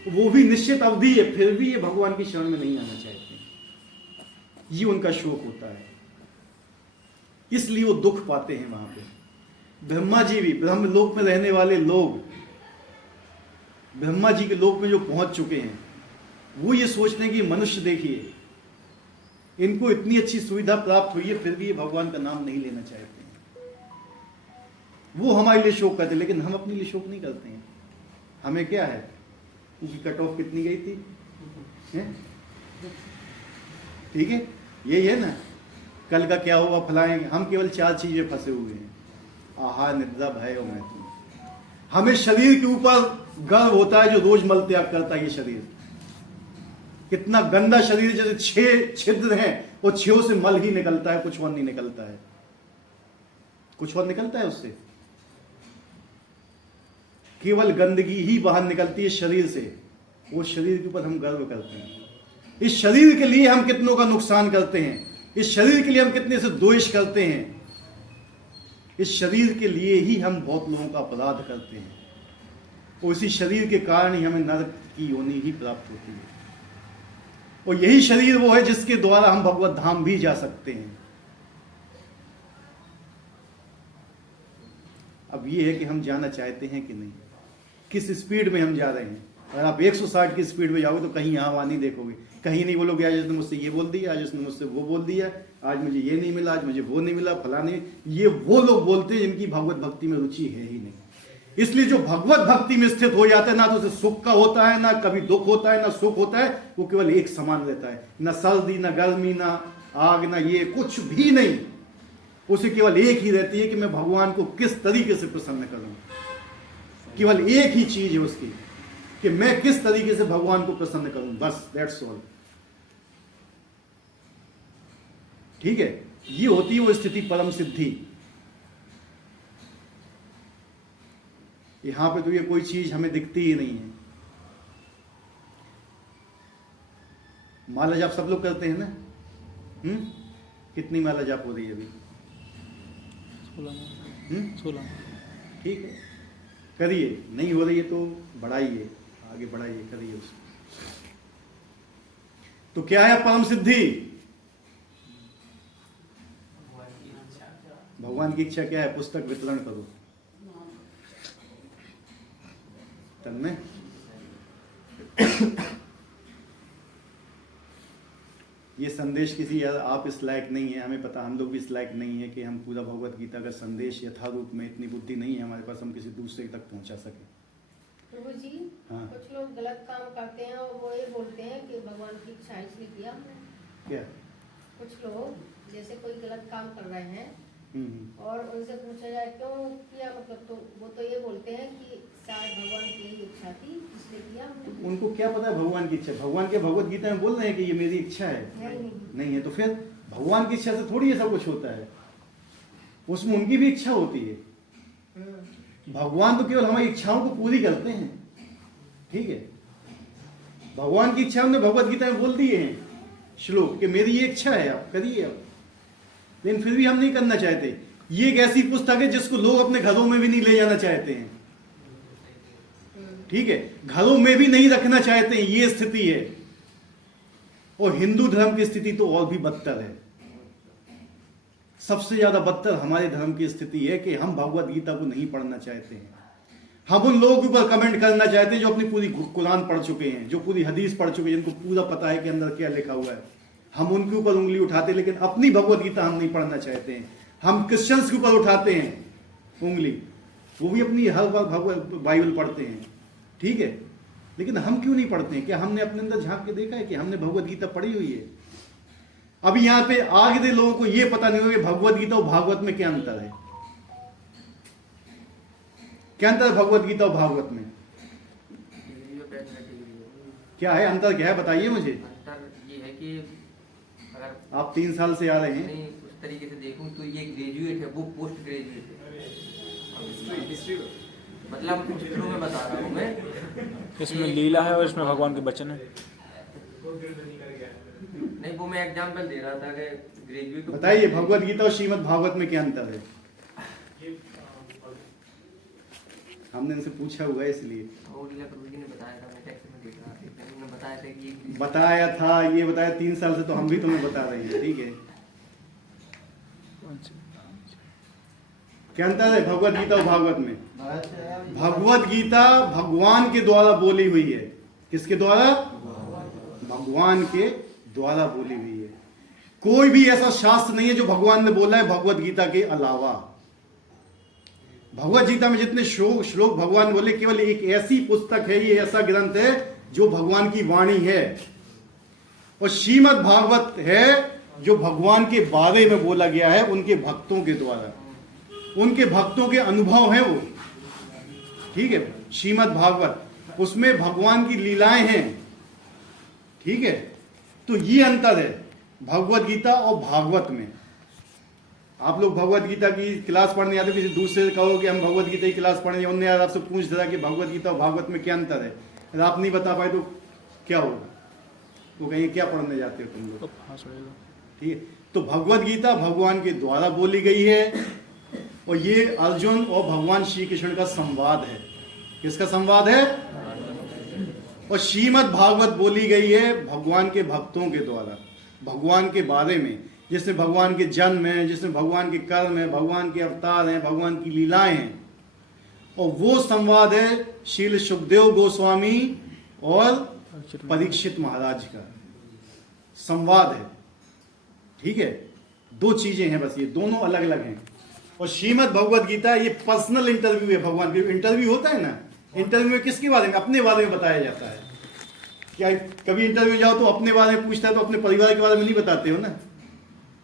वो भी निश्चित अवधि है, फिर भी ये भगवान की शरण में नहीं आना चाहते। ये उनका शोक होता है, इसलिए वो दुख पाते हैं वहां पे। ब्रह्मा जी भी, ब्रह्म लोक में रहने वाले लोग, ब्रह्मा जी के लोक में जो पहुंच चुके हैं, वो ये सोचते हैं कि मनुष्य देखिए, इनको इतनी अच्छी सुविधा प्राप्त हुई है, फिर भी ये भगवान का नाम नहीं लेना चाहते हैं। वो हमारे लिए शोक करते हैं, लेकिन हम अपने लिए शोक नहीं करते हैं। हमें क्या है? उनकी कट ऑफ कितनी गई थी? ठीक है? यही है ना, कल का क्या हुआ फलाएंगे। हम केवल 4 चीजें फंसे हुए हैं: आहार, निद्रा, भय और मैथुन। हमें शरीर के ऊपर गर्व होता है जो रोज मल त्याग करता है। ये शरीर कितना गंदा शरीर, जैसे 6 छिद्र हैं और 6 से मल ही निकलता है, कुछ और नहीं निकलता है। कुछ और निकलता है उससे? केवल गंदगी ही बाहर निकलती है शरीर से, वो शरीर के ऊपर हम गर्व करते हैं। इस शरीर के लिए हम कितनों का नुकसान करते हैं, इस शरीर के लिए हम कितने से द्वेष करते हैं, इस शरीर के लिए ही हम बहुत लोगों का अपराध करते हैं, और इसी शरीर के कारण ही हमें नरक की योनि ही प्राप्त होती है। और यही शरीर वो है जिसके द्वारा हम भगवत धाम भी जा सकते हैं। अब ये है कि हम जाना चाहते हैं कि नहीं, किस स्पीड में हम जा रहे हैं। अगर आप 160 की स्पीड में जाओगे तो कहीं यहाँ वहाँ नहीं देखोगे, कहीं नहीं बोलोगे आज इसने मुझसे ये बोल दिया, आज इसने मुझसे वो बोल दिया, आज मुझे ये नहीं मिला, आज मुझे वो नहीं मिला, फलाने। ये वो लोग बोलते हैं जिनकी भगवत भक्ति में रुचि है ही नहीं। इसलिए जो भगवत भक्ति में स्थित हो जाता है, ना तो उसे सुख का होता है, ना कभी दुख होता है, ना सुख होता है, वो केवल एक समान रहता है, ना सर्दी, ना गर्मी, ना आग, ना ये कुछ भी नहीं। उसे केवल एक ही रहती है कि मैं भगवान को किस तरीके से प्रसन्न करूं। केवल एक ही चीज है उसकी कि मैं किस तरीके से भगवान को प्रसन्न करूं, बस दैट्स ऑल। ठीक है, ये होती है वो स्थिति परम सिद्धि। यहां पे तो ये कोई चीज हमें दिखती ही नहीं है। माला जाप सब लोग करते हैं ना? कितनी माला जाप हो रही है अभी? 16। ठीक है, करिए। नहीं हो रही है तो बढ़ाइए, आगे बढ़ाइए, करिए उसको। तो क्या है परम सिद्धि? भगवान की इच्छा क्या है? पुस्तक वितरण करो तन में। ये संदेश किसी यार आप इस लायक नहीं है, हमें पता, हम लोग भी इस लायक नहीं है कि हम पूरा भगवत गीता का संदेश यथारूप में, इतनी बुद्धि नहीं है हमारे पास, हम किसी दूसरे तक पहुंचा सके। प्रभु जी, हाँ। कुछ लोग गलत काम करते हैं और वो ये बोलते हैं कि भगवान की इच्छा इसलिए किया हमने। क्या? कुछ लोग जैसे कोई गलत काम कर रहे हैं और उनसे पूछा जाए क्यों किया, मतलब तो वो तो ये बोलते हैं कि शायद भगवान की यही इच्छा थी इसलिए किया हमने। तो उनको क्या पता है भगवान की इच्छा? भगवान के भगवत गीता में बोल रहे हैं कि ये मेरी इच्छा है? नहीं है। तो फिर भगवान की इच्छा से थोड़ी ये सब कुछ होता है, उसमें उनकी भी इच्छा होती है। भगवान तो केवल हमारी इच्छाओं को पूरी करते हैं। ठीक है, भगवान की इच्छा उन्होंने भगवत गीता में बोल दिए हैं श्लोक कि मेरी ये इच्छा है, आप करिए आप। लेकिन फिर भी हम नहीं करना चाहते। ये एक ऐसी पुस्तक है जिसको लोग अपने घरों में भी नहीं ले जाना चाहते हैं। ठीक है, घरों में भी नहीं रखना चाहते हैं, ये स्थिति है। और हिंदू धर्म की स्थिति तो और भी बदतर है। सबसे ज्यादा बदतर हमारे धर्म की स्थिति है कि हम भगवत गीता को नहीं पढ़ना चाहते हैं। हम उन लोगों के ऊपर कमेंट करना चाहते हैं जो अपनी पूरी कुरान पढ़ चुके हैं, जो पूरी हदीस पढ़ चुके हैं, जिनको पूरा पता है कि अंदर क्या लिखा हुआ है। हम उनके ऊपर उंगली उठाते हैं, लेकिन अपनी भगवत गीता हम नहीं पढ़ना चाहते हैं। हम क्रिश्चियंस के ऊपर उठाते हैं उंगली, वो भी अपनी हर बार भगवत बाइबल पढ़ते हैं। ठीक है, लेकिन हम क्यों नहीं पढ़ते हैं? क्या हमने अपने अंदर झांक के देखा है कि हमने भगवत गीता पढ़ी हुई है? अभी यहां पे आगे लोगों को यह पता नहीं होगा कि भगवत गीता और भागवत में क्या अंतर है। क्या अंतर है भगवत गीता और भागवत में? क्या है अंतर? क्या है बताइए मुझे। अंतर ये है कि अगर आप 3 साल से आ रहे हैं। नहीं उस तरीके से देखूं तो ये ग्रेजुएट है, वो पोस्ट ग्रेजुएट है। मतलब शुरू में बता रहा हूँ मैं, इसमें लीला है और इसमें भगवान के वचन है। नहीं वो मैं एग्जांपल दे रहा था कि ग्रेजुएट। बताइए भगवत गीता और श्रीमद् भागवत में क्या अंतर है? हमने इनसे पूछा हुआ है इसलिए। वो लीला प्रभु जी ने बताया था, मैं टेक्स्ट में देख रहा था, उन्होंने बताया था कि बताया था, ये बताया 3 साल से, तो हम भी तुम्हें बता रहे हैं। ठीक है, क्या अंतर है भगवत गीता और भागवत में? भगवत गीता भगवान के द्वारा बोली हुई है। किसके द्वारा? भगवान के द्वारा बोली हुई है। कोई भी ऐसा शास्त्र नहीं है जो भगवान ने बोला है भगवत गीता के अलावा। भगवत गीता में जितने श्लोक भगवान बोले, केवल एक ऐसी पुस्तक है, ये ऐसा ग्रंथ है जो भगवान की वाणी है। और श्रीमद् भागवत है जो भगवान के बारे में बोला गया है उनके भक्तों के द्वारा, उनके भक्तों के अनुभव हैं वो। ठीक है, श्रीमद् भागवत उसमें भगवान की लीलाएं हैं। ठीक है, तो ये अंतर है भगवत गीता और भागवत में। आप लोग भगवत गीता की क्लास पढ़ने आते हो, किसी दूसरे से कहो कि हम भगवत गीता की क्लास पढ़ने, उनने यार आपसे पूछ दिया कि भगवत गीता और भागवत में क्या अंतर है, अगर आप नहीं बता पाए तो क्या होगा, वो कहेंगे क्या पढ़ने जाते हो तुम लोग। तो फांस रहेगा। ठीक है, तो भगवत गीता भगवान के द्वारा बोली गई है और ये अर्जुन और भगवान श्री कृष्ण का संवाद है। किसका संवाद है? और श्रीमद् भागवत बोली गई है भगवान के भक्तों के द्वारा, भगवान के बारे में, जिसमें भगवान के जन्म है, जिसमें भगवान के कर्म है, भगवान के अवतार हैं, भगवान की लीलाएं हैं। और वो संवाद है श्रील सुखदेव गोस्वामी और परीक्षित महाराज का संवाद है। ठीक है, दो चीजें हैं बस, ये दोनों अलग अलग हैं। और श्रीमद् भगवत गीता ये पर्सनल इंटरव्यू है। भगवान के इंटरव्यू होता है ना, इंटरव्यू में किसके बारे में? अपने बारे में बताया जाता है। क्या कभी इंटरव्यू जाओ तो अपने बारे में पूछता है तो अपने परिवार के बारे में नहीं बताते हो ना,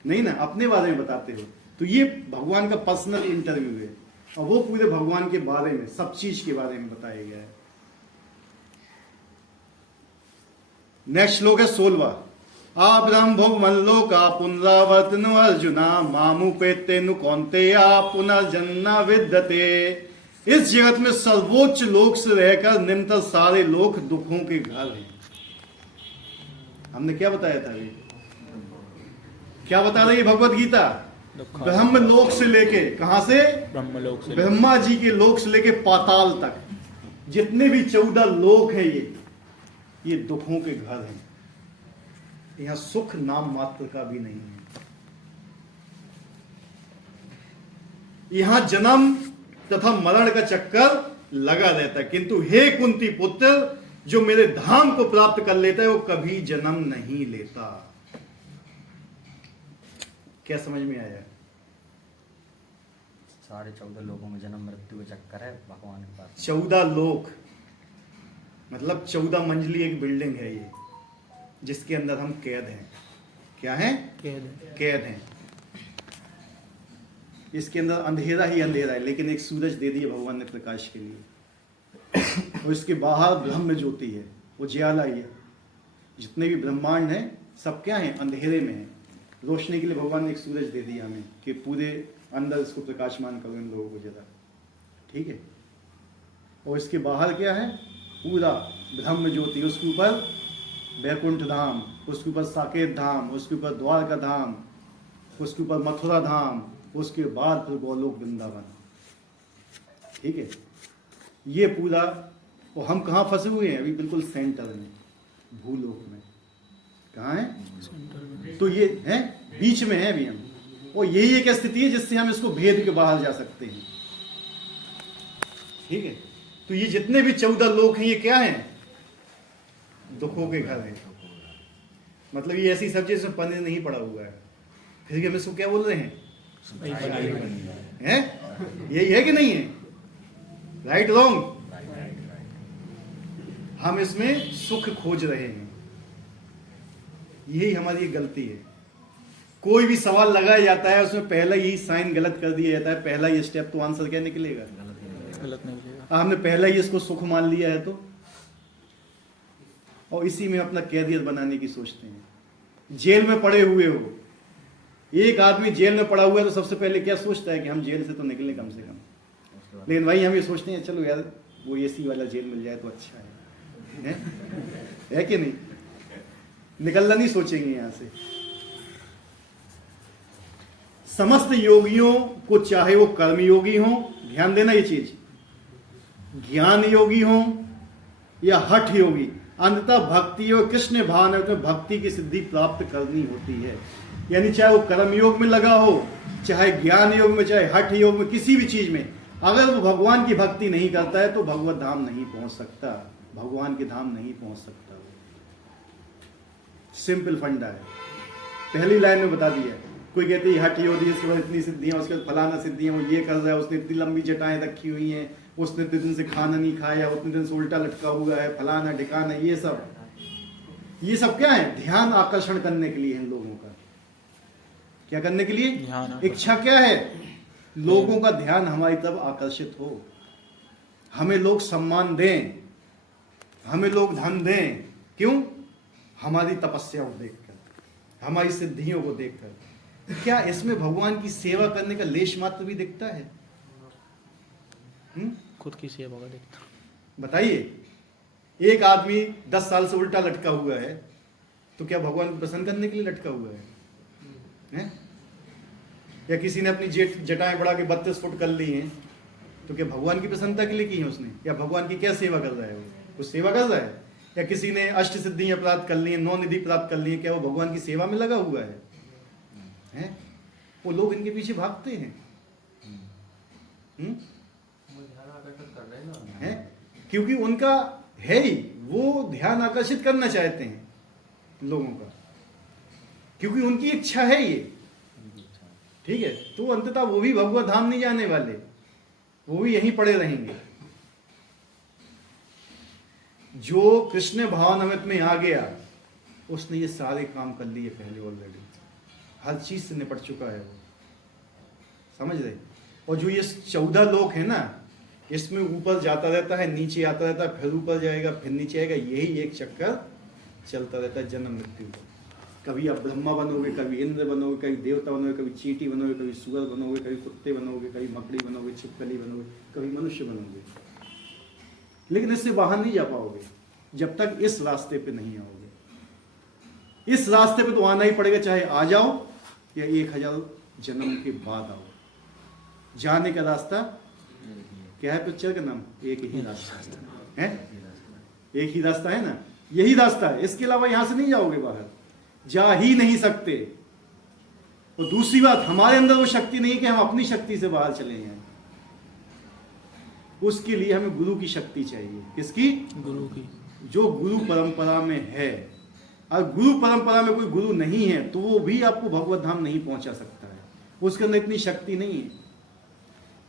नहीं ना, अपने बारे में बताते हो। तो ये भगवान का पर्सनल इंटरव्यू है और वो पूरे भगवान के बारे में, सब चीज के बारे में बताया गया है। नेक्स्ट श्लोक है 16वां। आब्रह्मभुवनलोका पुनरावर्तनो अर्जुना मामुपेतेनु कौन्तेया पुनर्जन्म विद्यते। इस जगत में सर्वोच्च लोक से रहकर निम्नतर सारे लोक दुखों के घर हैं। हमने क्या बताया था अभी? क्या बता रही है भगवत गीता? ब्रह्म लोक से लेके, कहां से? ब्रह्मलोक से, ब्रह्मा जी के लोक से लेके पाताल तक जितने भी 14 लोक है ये दुखों के घर हैं। यहां सुख नाम मात्र का भी नहीं है। यहां जन्म तथा मरण का चक्कर लगा रहता है, किंतु हे कुंती पुत्र, जो मेरे धाम को प्राप्त कर लेता है वो कभी जन्म नहीं लेता। क्या समझ में आया? सारे 14 लोगों में जन्म मृत्यु का चक्कर है भगवान के पास। 14 लोक मतलब 14 मंजिली एक बिल्डिंग है ये, जिसके अंदर हम कैद हैं। क्या है? कैद हैं। इसके अंदर अंधेरा ही अंधेरा है, लेकिन एक सूरज दे दिया भगवान ने प्रकाश के लिए। और इसके बाहर ब्रह्म ज्योति है, वो ज्वाला ही है। जितने भी ब्रह्मांड हैं सब क्या है? अंधेरे में है। रोशनी के लिए भगवान ने एक सूरज दे दिया हमें कि पूरे अंदर इसको प्रकाशमान करो इन लोगों को जरा। ठीक है, और इसके बाहर क्या है? पूरा ब्रह्म ज्योति। उसके ऊपर वैकुंठ धाम, उसके ऊपर साकेत धाम, उसके ऊपर द्वारका धाम, उसके ऊपर मथुरा धाम, उसके बाद फिर गोलोक वृंदावन। ठीक है, ये पूरा। और हम कहाँ फंसे हुए हैं? अभी बिल्कुल सेंटर में, भूलोक में। कहाँ है? तो ये है बीच में है अभी हम। और यही एक स्थिति है जिससे हम इसको भेद के बाहर जा सकते हैं। ठीक है, तो ये जितने भी 14 लोक हैं ये क्या हैं? दुखों के घर हैं। मतलब ये ऐसी सब्जी जिसमें पनीर नहीं पड़ा हुआ है, फिर हम इसको क्या बोल रहे हैं? हैं? यही है कि नहीं है? Right wrong? हम इसमें सुख खोज रहे हैं, यही हमारी गलती है। कोई भी सवाल लगाया जाता है उसमें पहला यही साइन गलत कर दिया जाता है। पहला ये स्टेप तो आंसर क्या निकलेगा? गलत नहीं मिलेगा। हमने पहला ही इसको सुख मान लिया है तो, और इसी में अपना कैरियर बनाने की सोचते हैं। जेल में पड़े हुए हो, एक आदमी जेल में पड़ा हुआ है तो सबसे पहले क्या सोचता है कि हम जेल से तो निकले कम से कम। लेकिन भाई हम ये सोचते हैं चलो यार वो एसी वाला जेल मिल जाए तो अच्छा है कि नहीं? निकलना नहीं सोचेंगे यहां से। समस्त योगियों को, चाहे वो कर्म योगी हो, ध्यान देना ये चीज, ज्ञान योगी हो या हठ योगी, अंततः भक्ति और कृष्ण भाव में भक्ति की सिद्धि प्राप्त करनी होती है। यानी चाहे वो कर्म योग में लगा हो, चाहे ज्ञान योग में, चाहे हठ योग में, किसी भी चीज में अगर वो भगवान की भक्ति नहीं करता है तो भगवत धाम नहीं पहुंच सकता, भगवान के धाम नहीं पहुंच सकता। सिंपल फंडा है, पहली लाइन में बता दिया। कोई कहते हैं हठ योगी, इसके बाद इतनी सिद्धियां, उसके बाद फलाना सिद्धियां, वो ये कर रहा है, उसने इतनी लंबी जटाएं रखी हुई हैं, उसने इतने दिन से खाना नहीं खाया, उतने दिन से उल्टा लटका हुआ है, फलाना ढिकाना, ये सब क्या है? ध्यान आकर्षण करने के लिए इन लोगों का। क्या करने के लिए? इच्छा क्या है? लोगों का ध्यान हमारी तरफ आकर्षित हो, हमें लोग सम्मान दें, हमें लोग धन दें। क्यों? हमारी तपस्या को देखकर, हमारी सिद्धियों को देखकर। क्या इसमें भगवान की सेवा करने का लेश मात्र भी दिखता है? खुद की सेवा का देखता। बताइए, एक आदमी 10 साल से उल्टा लटका हुआ है, तो क्या भगवान को प्रसन्न करने के लिए लटका हुआ है? या किसी ने अपनी जटाएं बढ़ा के 32 फुट कर ली हैं, तो क्या भगवान की प्रसन्नता के लिए की है उसने? या भगवान की क्या सेवा कर रहा है? वो कुछ सेवा कर रहा है? या किसी ने अष्ट सिद्धियां प्राप्त कर ली हैं, 9 निधि प्राप्त कर ली हैं, क्या वो भगवान की सेवा में लगा हुआ है? वो लोग इनके पीछे भागते हैं। वो ध्यान आकर्षित कर रहे हैं ना। है क्योंकि उनका है ही, वो ध्यान आकर्षित करना चाहते हैं लोगों का, क्योंकि उनकी इच्छा है ये। ठीक है, तो अंततः वो भी भगवत धाम नहीं जाने वाले, वो भी यहीं पड़े रहेंगे। जो कृष्ण भावनामृत में आ गया, उसने ये सारे काम कर लिए पहले ऑलरेडी, हर चीज से निपट चुका है वो, समझ रहे? और जो ये 14 लोक है ना, इसमें ऊपर जाता रहता है, नीचे आता रहता है, फिर ऊपर जाएगा, फिर नीचे आएगा, यही एक चक्कर चलता रहता है जन्म मृत्यु का। कभी आप ब्रह्मा बनोगे, कभी इंद्र बनोगे, कभी देवता बनोगे, कभी चींटी बनोगे, कभी सुअर बनोगे, कभी कुत्ते बनोगे, कभी मकड़ी बनोगे, छिपकली बनोगे, कभी मनुष्य बनोगे। लेकिन इससे बाहर नहीं जा पाओगे जब तक इस रास्ते पे नहीं आओगे। इस रास्ते पे तो आना ही पड़ेगा, चाहे आ जाओ या 1000 जन्म के बाद आओ। जाने का रास्ता क्या है? पिक्चर का नाम एक ही रास्ता है, एक ही रास्ता है ना, यही रास्ता है। इसके अलावा यहां से नहीं जाओगे बाहर, जा ही नहीं सकते। और दूसरी बात, हमारे अंदर वो शक्ति नहीं है कि हम अपनी शक्ति से बाहर चले जाएं। उसके लिए हमें गुरु की शक्ति चाहिए। किसकी? गुरु की, जो गुरु परंपरा में है। और गुरु परंपरा में कोई गुरु नहीं है तो वो भी आपको भगवत धाम नहीं पहुंचा सकता है, उसके अंदर इतनी शक्ति नहीं है।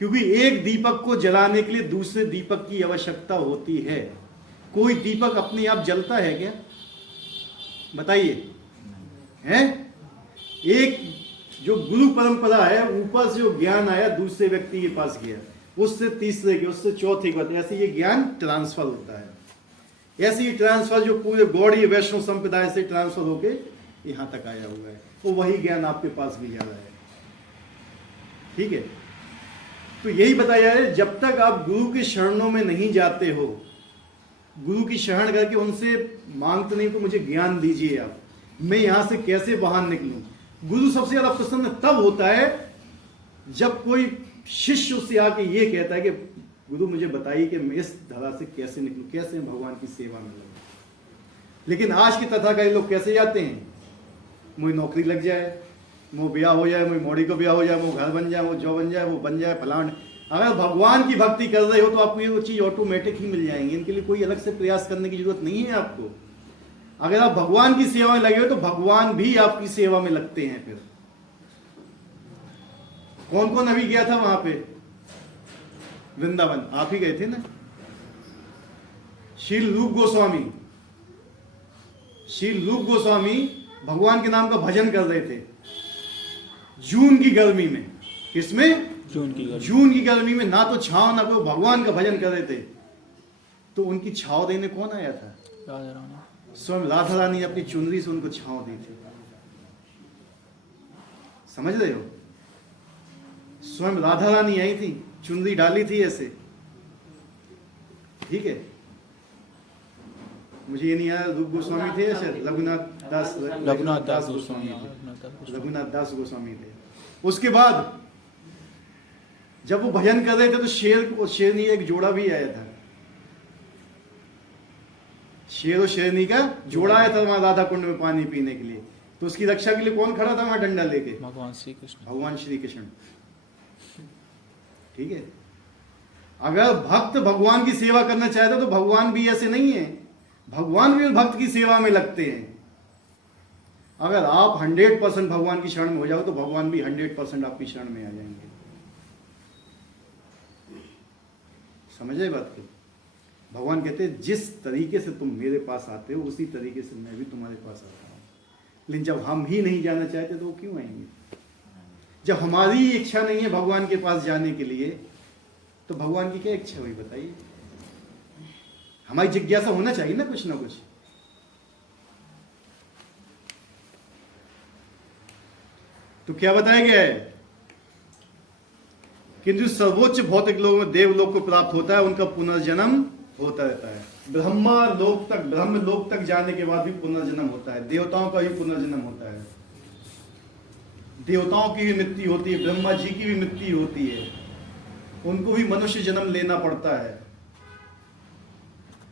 क्योंकि एक दीपक को जलाने के लिए दूसरे दीपक की आवश्यकता होती है। कोई दीपक अपने आप जलता है क्या? बताइए, हैं? एक जो गुरु परंपरा है, ऊपर से जो ज्ञान आया दूसरे व्यक्ति के पास गया, उससे तीसरे के, उससे चौथे के, ऐसे ये ज्ञान ट्रांसफर होता है। ऐसे ही ट्रांसफर जो पूरे गौड़ीय वैष्णव संप्रदाय से ट्रांसफर होके यहां तक आया हुआ है, वो वही ज्ञान आपके पास भी जा रहा है। ठीक है, तो यही बताया है, जब तक आप गुरु के शरणों में नहीं जाते हो, गुरु की शरण करके उनसे मांगते नहीं तो मुझे ज्ञान दीजिए आप, मैं यहां से कैसे बाहर निकलूं। गुरु सबसे ज्यादा प्रसन्न तब होता है जब कोई शिष्य उससे आके ये कहता है कि गुरु मुझे बताइए कि मैं इस धरा से कैसे निकलूं, कैसे भगवान की सेवा में लगूं। लेकिन आज के तथाकथित लोग कैसे जाते हैं? मुझे नौकरी लग जाए, वो ब्याह हो जाए, मुझे मोड़ी को ब्याह हो जाए, वो घर बन जाए, वो जो बन जाए, वो बन जाए, फलान। अगर भगवान की भक्ति कर रहे हो तो आपको ये चीज ऑटोमेटिक ही मिल जाएंगी। इनके लिए कोई अलग से प्रयास करने की जरूरत नहीं है आपको। अगर आप भगवान की सेवा में लगे हो तो भगवान भी आपकी सेवा में लगते हैं। फिर कौन कौन अभी गया था वहां पे वृंदावन? आप ही गए थे ना। श्रील रूप गोस्वामी, श्रील रूप गोस्वामी भगवान के नाम का भजन कर रहे थे जून की गर्मी में। किसमें? जून की गर्मी। जून की गर्मी में, ना तो छाव ना कोई, भगवान का भजन कर रहे थे। तो उनकी छाव देने कौन आया था? राधा रानी। स्वयं राधा रानी अपनी चुनरी से उनको छाव दी थी। समझ रहे हो? स्वयं राधा रानी आई थी, चुनरी डाली थी ऐसे। ठीक है, मुझे ये नहीं आया रूप गोस्वामी थे या शायद रघुनाथ दास गोस्वामी थे। रघुनाथ दास गोस्वामी थे। उसके बाद जब वो भजन कर रहे थे तो शेर और शेरनी एक जोड़ा भी आया था। शेर और शेरनी का जोड़ा आया था वहां राधा कुंड में पानी पीने के लिए। तो उसकी रक्षा के लिए कौन खड़ा था वहां डंडा लेके? भगवान श्री कृष्ण। भगवान श्री कृष्ण। ठीक है, अगर भक्त भगवान की सेवा करना चाहता तो भगवान भी ऐसे नहीं है, भगवान भी भक्त की सेवा में लगते हैं। अगर आप 100% भगवान की शरण में हो जाओ तो भगवान भी 100% आपकी शरण में आ जाएंगे। समझ आए बात को? भगवान कहते हैं जिस तरीके से तुम मेरे पास आते हो उसी तरीके से मैं भी तुम्हारे पास आता हूं। लेकिन जब हम ही नहीं जाना चाहते तो वो क्यों आएंगे? जब हमारी इच्छा नहीं है भगवान के पास जाने के लिए तो भगवान की क्या इच्छा हुई बताइए? हमारी जिज्ञासा होना चाहिए ना कुछ। तो क्या बताया गया है कि जो सर्वोच्च भौतिक लोक में देवलोक को प्राप्त होता है उनका पुनर्जन्म होता रहता है। ब्रह्म लोक तक जाने के बाद भी पुनर्जन्म होता है। देवताओं का भी पुनर्जन्म होता है। देवताओं की भी मृत्यु होती है, ब्रह्मा जी की भी मृत्यु होती है, उनको भी मनुष्य जन्म लेना पड़ता है।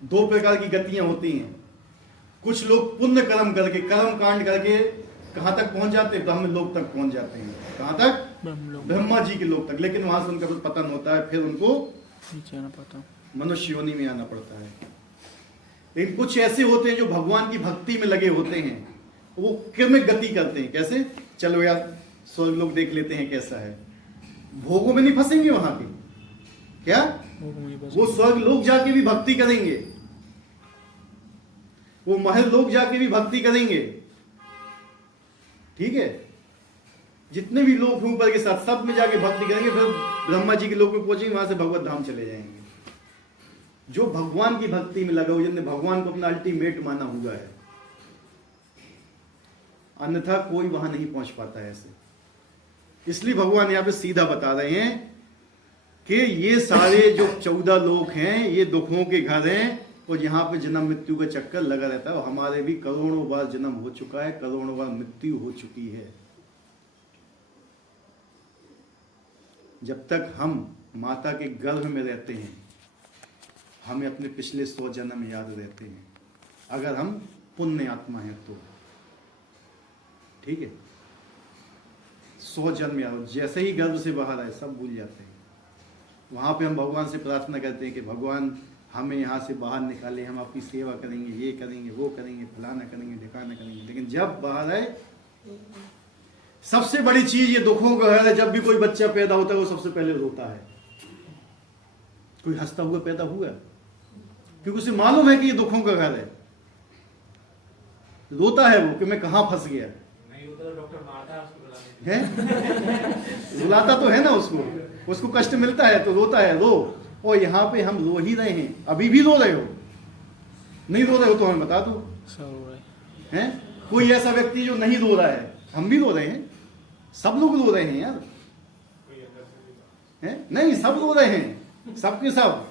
दो प्रकार की गतियां होती हैं। कुछ लोग पुण्य कर्म करके, कर्म कांड करके कहां तक पहुंच जाते हैं? ब्रह्म लोक तक पहुंच जाते हैं। कहां तक? ब्रह्मा जी के लोक तक। लेकिन वहां से उनका पतन होता है, फिर उनको नीचे आना पड़ता, मनुष्य योनि में आना पड़ता है। लेकिन कुछ ऐसे होते हैं जो भगवान की भक्ति में लगे होते हैं, वो क्रमिक गति करते हैं। कैसे? चलो यार स्वर्ग लोग देख लेते हैं कैसा है। भोगों में नहीं फंसेंगे वहां के। क्या? वो स्वर्ग लोग जाके भी भक्ति करेंगे, वो महल लोग जाके भी भक्ति करेंगे। ठीक है? जितने भी लोग हैं ऊपर के साथ, सब में जाके भक्ति करेंगे, फिर ब्रह्मा जी के लोक में पहुंचेंगे, वहां से भगवत धाम चले जाएंगे। जो भगवान की भक्ति में लगा हुआ, जिसने भगवान को अपना अल्टीमेट माना हुआ है, अन्यथा कोई वहां नहीं पहुंच पाता है ऐसे। इसलिए भगवान यहां पे सीधा बता रहे हैं कि ये सारे जो 14 लोक हैं ये दुखों के घर हैं, और यहाँ पे जन्म मृत्यु का चक्कर लगा रहता है। और हमारे भी करोड़ों बार जन्म हो चुका है, करोड़ों बार मृत्यु हो चुकी है। जब तक हम माता के गर्भ में रहते हैं, हमें अपने पिछले 100 जन्म याद रहते हैं, अगर हम पुण्य आत्मा हैं तो। ठीक है? 100 जन्म याद। जैसे ही गर्भ से बाहर आए सब भूल जाते हैं। वहां पे हम भगवान से प्रार्थना करते हैं कि भगवान हमें यहाँ से बाहर निकाले, हम आपकी सेवा करेंगे, ये करेंगे, वो करेंगे, फलाना करेंगे, ढिकाना करेंगे। लेकिन जब बाहर आए, सबसे बड़ी चीज ये दुखों का है। जब भी कोई बच्चा पैदा होता है वो सबसे पहले रोता है। कोई हंसता हुआ पैदा हुआ, क्योंकि उसे मालूम है कि ये दुखों का घर है। रोता है वो कि मैं कहां फंस गया। नहीं होता तो डॉक्टर मारता है उसको, है रुलाता तो है ना, उसको कष्ट मिलता है तो रोता है। रो। और यहाँ पे हम रो ही रहे हैं। अभी भी रो रहे हो? नहीं रो रहे हो तो हमें बता दो। हैं? कोई ऐसा व्यक्ति जो नहीं रो रहा है? हम भी रो रहे हैं, सब लोग रो रहे हैं यार। हैं? नहीं, सब रो रहे हैं, सबके सब।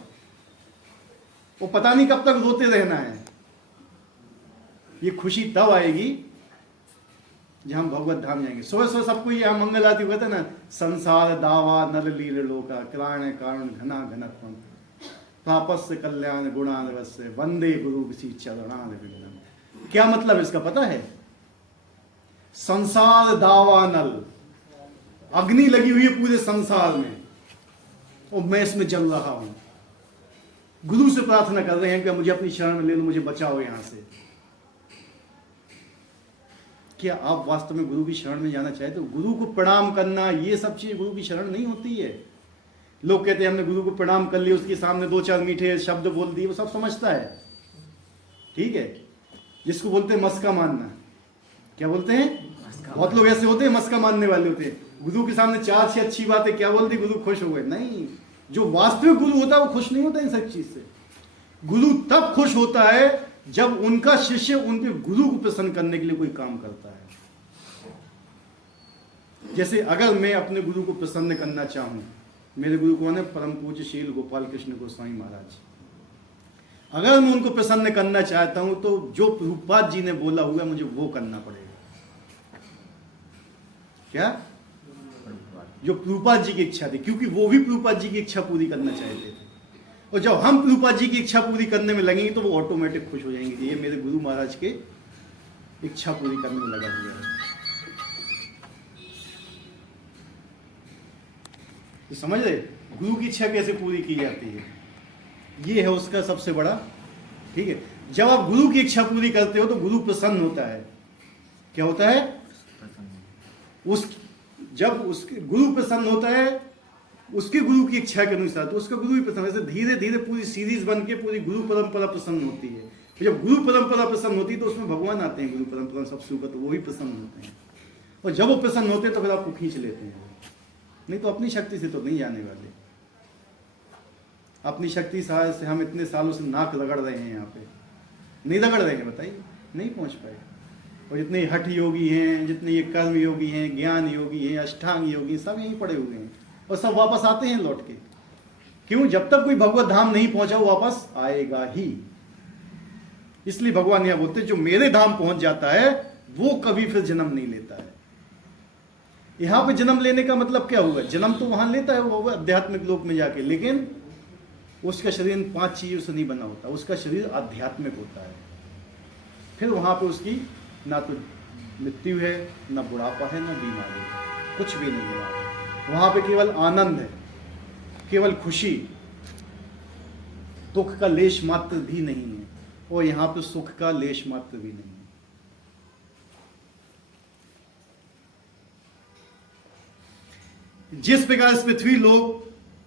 वो पता नहीं कब तक रोते रहना है। ये खुशी तब आएगी जब हम भगवत धाम जाएंगे। सुबह सुबह सबको ये हम मंगल आती कहते ना, संसार दावा नल लील लोका क्राण कारण घना घनत्वम तापस्य कल्याण गुणानवस्य वंदे गुरु किसी चरणान विघ्नम। क्या मतलब इसका पता है? संसार दावा नल, अग्नि लगी हुई है पूरे संसार में, और मैं इसमें जल रहा हूं। गुरु से प्रार्थना कर रहे हैं कि मुझे अपनी शरण में ले लो, मुझे बचाओ यहां से। क्या आप वास्तव में गुरु की शरण में जाना चाहते हो? गुरु को प्रणाम करना, ये सब चीज गुरु की शरण नहीं होती है। लोग कहते हैं हमने गुरु को प्रणाम कर लिया, उसके सामने 2-4 मीठे शब्द बोल दिए, वो सब समझता है। ठीक है? जिसको बोलते हैं मस्का मानना। क्या बोलते हैं? बहुत लोग ऐसे होते हैं, मस्का मानने वाले होते हैं। गुरु के सामने 4-6 अच्छी बातें क्या बोल दी, गुरु खुश हो गए। नहीं, जो वास्तविक गुरु होता है वो खुश नहीं होता इन सब चीज से। गुरु तब खुश होता है जब उनका शिष्य उनके गुरु को प्रसन्न करने के लिए कोई काम करता है। जैसे अगर मैं अपने गुरु को प्रसन्न करना चाहूं, मेरे गुरु कौन है? परम पूज्य शील गोपाल कृष्ण गोस्वामी महाराज। अगर मैं उनको प्रसन्न करना चाहता हूं तो जो प्रभुपाद जी ने बोला हुआ मुझे वो करना पड़ेगा। क्या? जो प्रभुपाद जी की इच्छा थी, क्योंकि वो भी प्रभुपाद जी की इच्छा पूरी करना चाहते थे। और जब हम प्रभुपाद जी की इच्छा पूरी करने में लगेंगे तो वो ऑटोमेटिक खुश हो जाएंगे कि ये मेरे गुरु महाराज के इच्छा पूरी करने में लगा हुआ है। तो समझ रहे गुरु की इच्छा कैसे पूरी की जाती है? ये है उसका सबसे बड़ा। ठीक है? जब आप गुरु की इच्छा पूरी करते हो तो गुरु प्रसन्न होता है। क्या होता है? जब उसके गुरु प्रसन्न होता है उसके गुरु की इच्छा के अनुसार, तो उसका गुरु भी प्रसन्न। ऐसे धीरे धीरे पूरी सीरीज बन के पूरी गुरु परंपरा प्रसन्न होती है। जब गुरु परंपरा प्रसन्न होती है तो उसमें भगवान आते हैं। गुरु परंपरा सबसे ऊपर तो वो भी प्रसन्न होते हैं। और जब वो प्रसन्न होते हैं तो फिर आपको खींच लेते हैं। नहीं तो अपनी शक्ति से तो नहीं जाने वाले। अपनी शक्ति से हम इतने सालों से नाक रगड़ रहे हैं, यहाँ पे नहीं रगड़ रहे हैं, बताइए, नहीं पहुंच पाए। और जितने हठ योगी हैं, जितने ये कर्म योगी हैं, ज्ञान योगी हैं, अष्टांग योगी, सब यहीं पड़े हुए हैं और सब वापस आते हैं लौट के। क्यों? जब तक कोई भगवत धाम नहीं पहुंचा वो वापस आएगा ही। इसलिए भगवान यह बोलते जो मेरे धाम पहुंच जाता है वो कभी फिर जन्म नहीं लेता है। यहां पे जन्म लेने का मतलब क्या हुआ? जन्म तो वहां लेता है वो आध्यात्मिक लोक में जाके, लेकिन उसका शरीर 5 चीजों से नहीं बना होता, उसका शरीर आध्यात्मिक होता है। फिर वहां पे उसकी ना तो मृत्यु है, ना बुढ़ापा है, ना बीमारी है, कुछ भी नहीं है। वहां पे केवल आनंद है, केवल खुशी, दुख का लेश मात्र भी नहीं है, और यहां पे सुख का लेश मात्र भी नहीं है। जिस प्रकार इस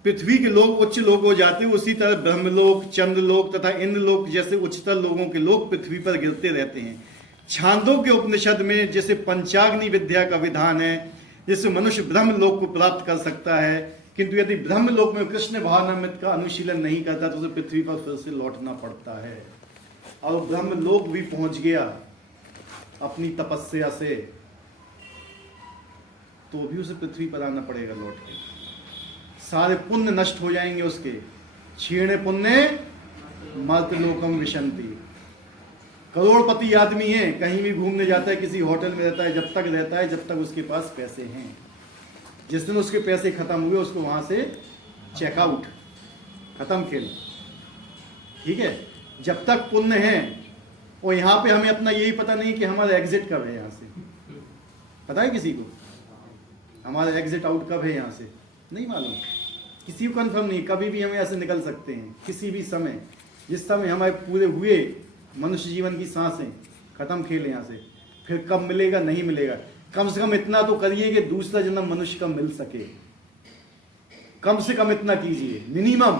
पृथ्वी के लोग उच्च लोग हो जाते हैं, उसी तरह ब्रह्मलोक, चंद्रलोक तथा इंद्रलोक जैसे उच्चतर लोगों के लोग पृथ्वी पर गिरते रहते हैं। छांदोग्य उपनिषद में जैसे पंचाग्नि विद्या का विधान है, जिससे मनुष्य ब्रह्मलोक को प्राप्त कर सकता है, किंतु यदि ब्रह्मलोक में कृष्ण भावनामृत का अनुशीलन नहीं करता तो उसे पृथ्वी पर फिर से लौटना पड़ता है। और ब्रह्मलोक भी पहुंच गया अपनी तपस्या से, तो भी उसे पृथ्वी पर आना पड़ेगा लौट के। सारे पुण्य नष्ट हो जाएंगे उसके। क्षीणे पुण्य मर्त्यलोकम विशंति। करोड़पति आदमी है, कहीं भी घूमने जाता है, किसी होटल में रहता है, जब तक रहता है जब तक उसके पास पैसे हैं। जिस दिन उसके पैसे खत्म हुए उसको वहां से चेकआउट, खत्म खेल। ठीक है, जब तक पुण्य है। और यहां पे हमें अपना यही पता नहीं कि हमारा एग्जिट कब है यहां से। पता है किसी को हमारा एग्जिट आउट कब है यहां से? नहीं मालूम, किसी को कंफर्म नहीं। कभी भी हम ऐसे निकल सकते हैं, किसी भी समय। जिस समय हमारे पूरे हुए मनुष्य जीवन की सांसें खत्म खेल यहां से, फिर कब मिलेगा नहीं मिलेगा। कम से कम इतना तो करिए कि दूसरा जन्म मनुष्य का मिल सके। कम से कम इतना कीजिए, मिनिमम,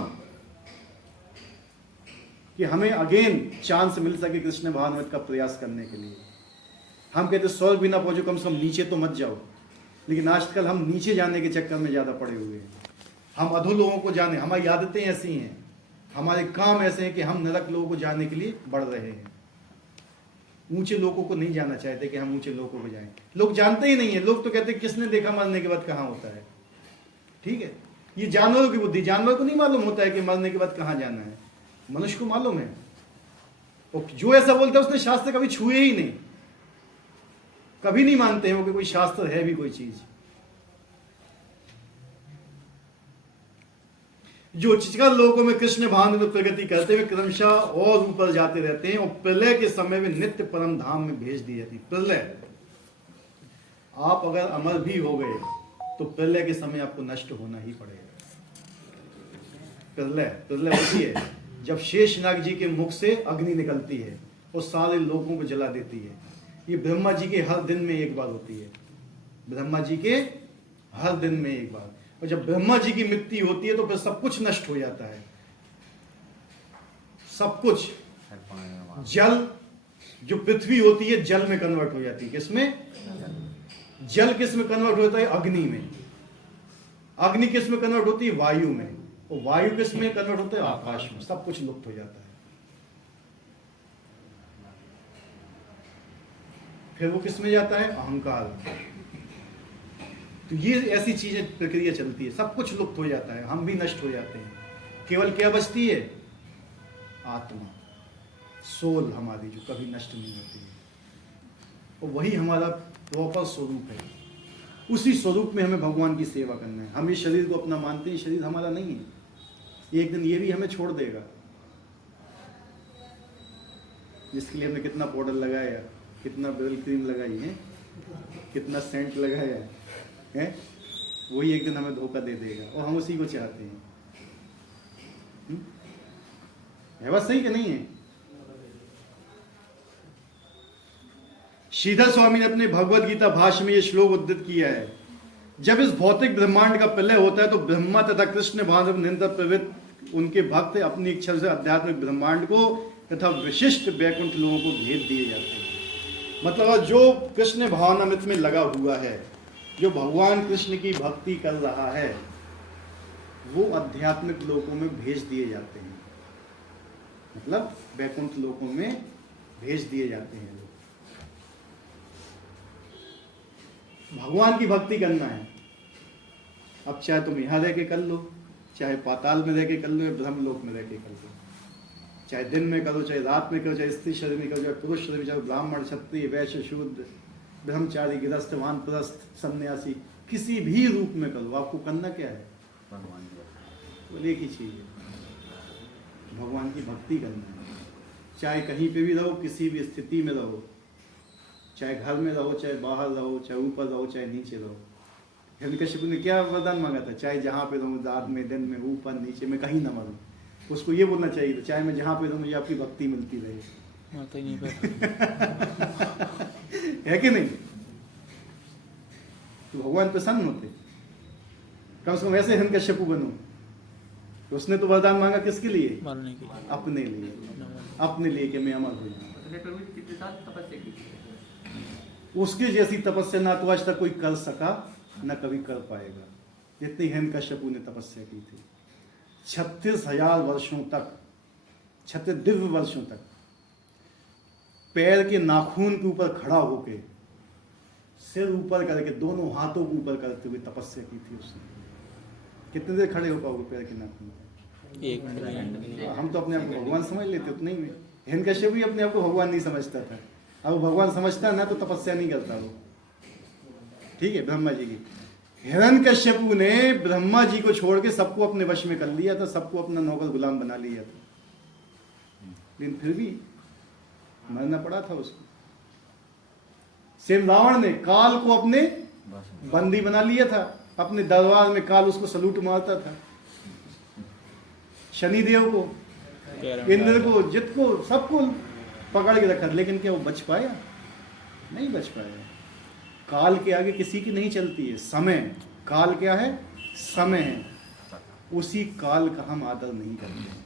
कि हमें अगेन चांस मिल सके कृष्ण भावनामृत का प्रयास करने के लिए। हम कहते स्वर्ग भी ना पहुंचो, कम से कम नीचे तो मत जाओ। लेकिन आजकल हम नीचे जाने के चक्कर में ज्यादा पड़े हुए हैं। हम अधो लोगों को जाने, हमारी आदतें ऐसी हैं, हमारे काम ऐसे हैं कि हम नरक लोगों को जाने के लिए बढ़ रहे हैं। ऊंचे लोगों को नहीं जाना चाहते कि हम ऊंचे लोगों को जाएं। लोग जानते ही नहीं है। लोग तो कहते हैं किसने देखा मरने के बाद कहां होता है। ठीक है, ये जानवरों की बुद्धि। जानवर को नहीं मालूम होता है कि मरने के बाद कहां जाना है, मनुष्य को मालूम है। और जो ऐसा बोलता है उसने शास्त्र कभी छुए ही नहीं, कभी नहीं मानते हैं वो कि कोई शास्त्र है भी कोई चीज। जो उच्चतर लोगों में कृष्ण भावनामृत प्रगति करते हुए क्रमशः और ऊपर जाते रहते हैं और प्रलय के समय में नित्य परम धाम में भेज दी जाती। प्रलय, आप अगर अमर भी हो गए तो प्रलय के समय आपको नष्ट होना ही पड़ेगा। प्रलय होती है जब शेषनाग जी के मुख से अग्नि निकलती है और सारे लोगों को जला देती है। ये ब्रह्मा जी के हर दिन में एक बार होती है। ब्रह्मा जी के हर दिन में एक बार। और जब ब्रह्मा जी की मृत्यु होती है तो फिर सब कुछ नष्ट हो जाता है। सब कुछ। जल, जो पृथ्वी होती है जल में कन्वर्ट हो जाती है। किसमें? जल किस में कन्वर्ट होता है? अग्नि में। अग्नि किस में कन्वर्ट होती है? वायु में। और वायु किस में कन्वर्ट होता है? आकाश में। सब कुछ लुप्त हो जाता है। फिर वो किस में जाता है? अहंकार। तो ये ऐसी चीजें, प्रक्रिया चलती है। सब कुछ लुप्त हो जाता है, हम भी नष्ट हो जाते हैं। केवल क्या बचती है? आत्मा, सोल हमारी, जो कभी नष्ट नहीं होती है। और वही हमारा प्रॉपर स्वरूप है। उसी स्वरूप में हमें भगवान की सेवा करना है। हम इस शरीर को अपना मानते हैं, शरीर हमारा नहीं है। एक दिन ये भी हमें छोड़ देगा। जिसके लिए हमने कितना पाउडर लगाया, कितना बेल क्रीम लगाई है, कितना सेंट लगाया है, वही एक दिन हमें धोखा दे देगा। और हम उसी को चाहते हैं। है बात सही कि नहीं है? श्रीधर स्वामी ने अपने भगवद गीता भाष्य में यह श्लोक उद्धृत किया है। जब इस भौतिक ब्रह्मांड का प्रलय होता है तो ब्रह्मा तथा कृष्ण भाव निरंतर प्रवृत्त उनके भक्त अपनी इच्छा से आध्यात्मिक ब्रह्मांड को तथा विशिष्ट वैकुंठ लोगों को भेज दिए जाते हैं। मतलब जो कृष्ण भावनामृत में लगा हुआ है, जो भगवान कृष्ण की भक्ति कर रहा है, वो आध्यात्मिक लोकों में भेज दिए जाते हैं। मतलब वैकुंठ लोकों में भेज दिए जाते हैं लोग। भगवान की भक्ति करना है। अब चाहे तुम यहाँ रह के कर लो, चाहे पाताल में रह के कर लो, या ब्रह्मलोक में रह के कर लो, चाहे दिन में करो, चाहे रात में करो, चाहे स्त्री शरीर में करो, चाहे पुरुष शरीर में, चाहे ब्राह्मण, क्षत्रिय, वैश्य, शूद्र, ब्रह्मचारी, गृहस्थ, वानप्रस्थ, सन्यासी, किसी भी रूप में करो, आपको करना क्या है? भगवान की भक्ति। बोले एक ही चीज है, भगवान की भक्ति करना है। चाहे कहीं पे भी रहो, किसी भी स्थिति में रहो, चाहे घर में रहो, चाहे बाहर रहो, चाहे ऊपर रहो, चाहे नीचे रहो। हिरण्यकश्यप ने क्या वरदान मांगा था? चाहे जहाँ पे रहूँ, रात में, दिन में, ऊपर नीचे, मैं कहीं ना मरूं। उसको ये बोलना चाहिए था, चाहे मैं जहाँ पे रहूँ मुझे आपकी भक्ति मिलती रहे। मरता ही नहीं पैसा। है कि नहीं? तो भगवान प्रसन्न होते, कम से कम ऐसे हिरण्यकश्यप बनो। तो उसने तो वरदान मांगा किसके लिए? मरने के लिए। अपने लिए, अपने लिए कि मैं अमर हो जाऊं। कितने साल तपस्या की? उसके जैसी तपस्या ना तो आज तक कोई कर सका, न कभी कर पाएगा, जितनी हिरण्यकश्यप ने तपस्या की थी। 36,000 वर्षों तक, 36 दिव्य वर्षों तक पैर के नाखून के ऊपर खड़ा होके, सिर ऊपर करके, दोनों हाथों को ऊपर करते हुए तपस्या की थी उसने। कितने देर खड़े हो पाओगे पैर के नाखून पर? 1 मिनट। हम तो अपने आप को भगवान समझ लेते, उतने ही में। हिरण्यकश्यप भी अपने आप को भगवान नहीं समझता था। अब भगवान समझता ना तो तपस्या नहीं करता वो। ठीक है, ब्रह्मा जी की। हिरण्यकश्यप ने ब्रह्मा जी को छोड़ के सबको अपने वश में कर लिया था, सबको अपना नौकर गुलाम बना लिया था, लेकिन फिर भी मरना पड़ा था उसको। सेम रावण ने काल को अपने बंदी बना लिया था, अपने दरबार में काल उसको सलूट मारता था। शनिदेव को, इंद्र को, जित को, सबको पकड़ के रखा, लेकिन क्या वो बच पाया? नहीं बच पाया। काल के आगे किसी की नहीं चलती है। समय, काल क्या है? समय है। उसी काल का हम आदर नहीं करते हैं।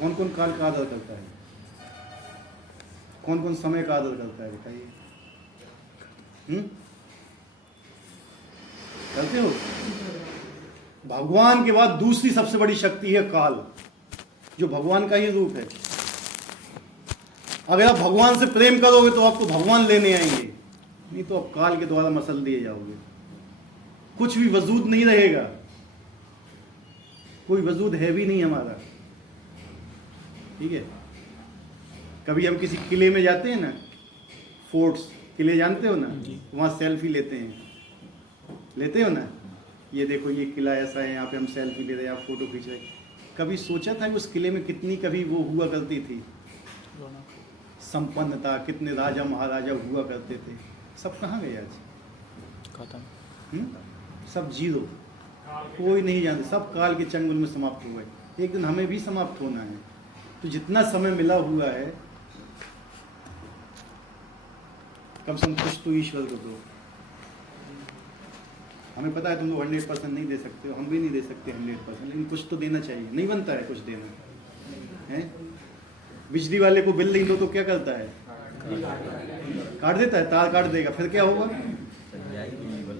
कौन कौन काल का आदर करता है? कौन कौन समय का आदर करता है? बताइए। करते हो? भगवान के बाद दूसरी सबसे बड़ी शक्ति है काल, जो भगवान का ही रूप है। अगर आप भगवान से प्रेम करोगे तो आपको भगवान लेने आएंगे, नहीं तो आप काल के द्वारा मसल दिए जाओगे। कुछ भी वजूद नहीं रहेगा, कोई वजूद है भी नहीं हमारा। ठीक है, कभी हम किसी किले में जाते हैं ना, फोर्ट्स, किले जानते हो ना, वहाँ सेल्फी लेते हो ना, ये देखो ये किला ऐसा है, यहाँ पे हम सेल्फी ले रहे हैं, आप फोटो खींच रहे हैं। कभी सोचा था कि उस किले में कितनी कभी वो हुआ करती थी संपन्नता, कितने राजा महाराजा हुआ करते थे? सब कहाँ गए आज? खत्म। सब जीरो, कोई नहीं जानते, सब काल के चंगुल में समाप्त हुए। एक दिन हमें भी समाप्त होना है। तो जितना समय मिला हुआ है, कम से कम कुछ तो ईश्वर को दो। हमें पता है तुम लोग 100% नहीं दे सकते हो, हम भी नहीं दे सकते 100%, लेकिन कुछ तो देना चाहिए। नहीं बनता है कुछ देना है? बिजली वाले को बिल नहीं दो तो क्या करता है? काट देता है, तार काट देगा, फिर क्या होगा?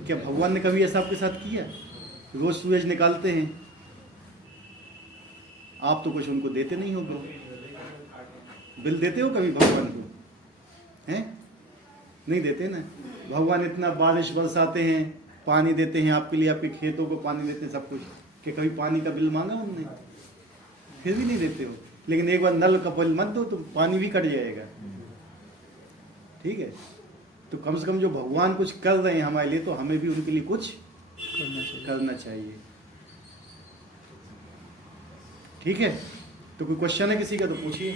क्या भगवान ने कभी ऐसा आपके साथ किया? रोज सूरज निकालते हैं, आप तो कुछ उनको देते नहीं हो। बिल देते हो कभी भगवान को? हैं? नहीं देते ना। भगवान इतना बारिश बरसाते हैं, पानी देते हैं आपके लिए, आपके खेतों को पानी देते हैं, सब कुछ, कि कभी पानी का बिल मांगा उन्होंने? फिर भी नहीं देते हो। लेकिन एक बार नल का बिल मत दो तो पानी भी कट जाएगा। ठीक है, तो कम से कम जो भगवान कुछ कर रहे हैं हमारे लिए, तो हमें भी उनके लिए कुछ करना चाहिए। ठीक है, तो कोई क्वेश्चन है किसी का तो पूछिए।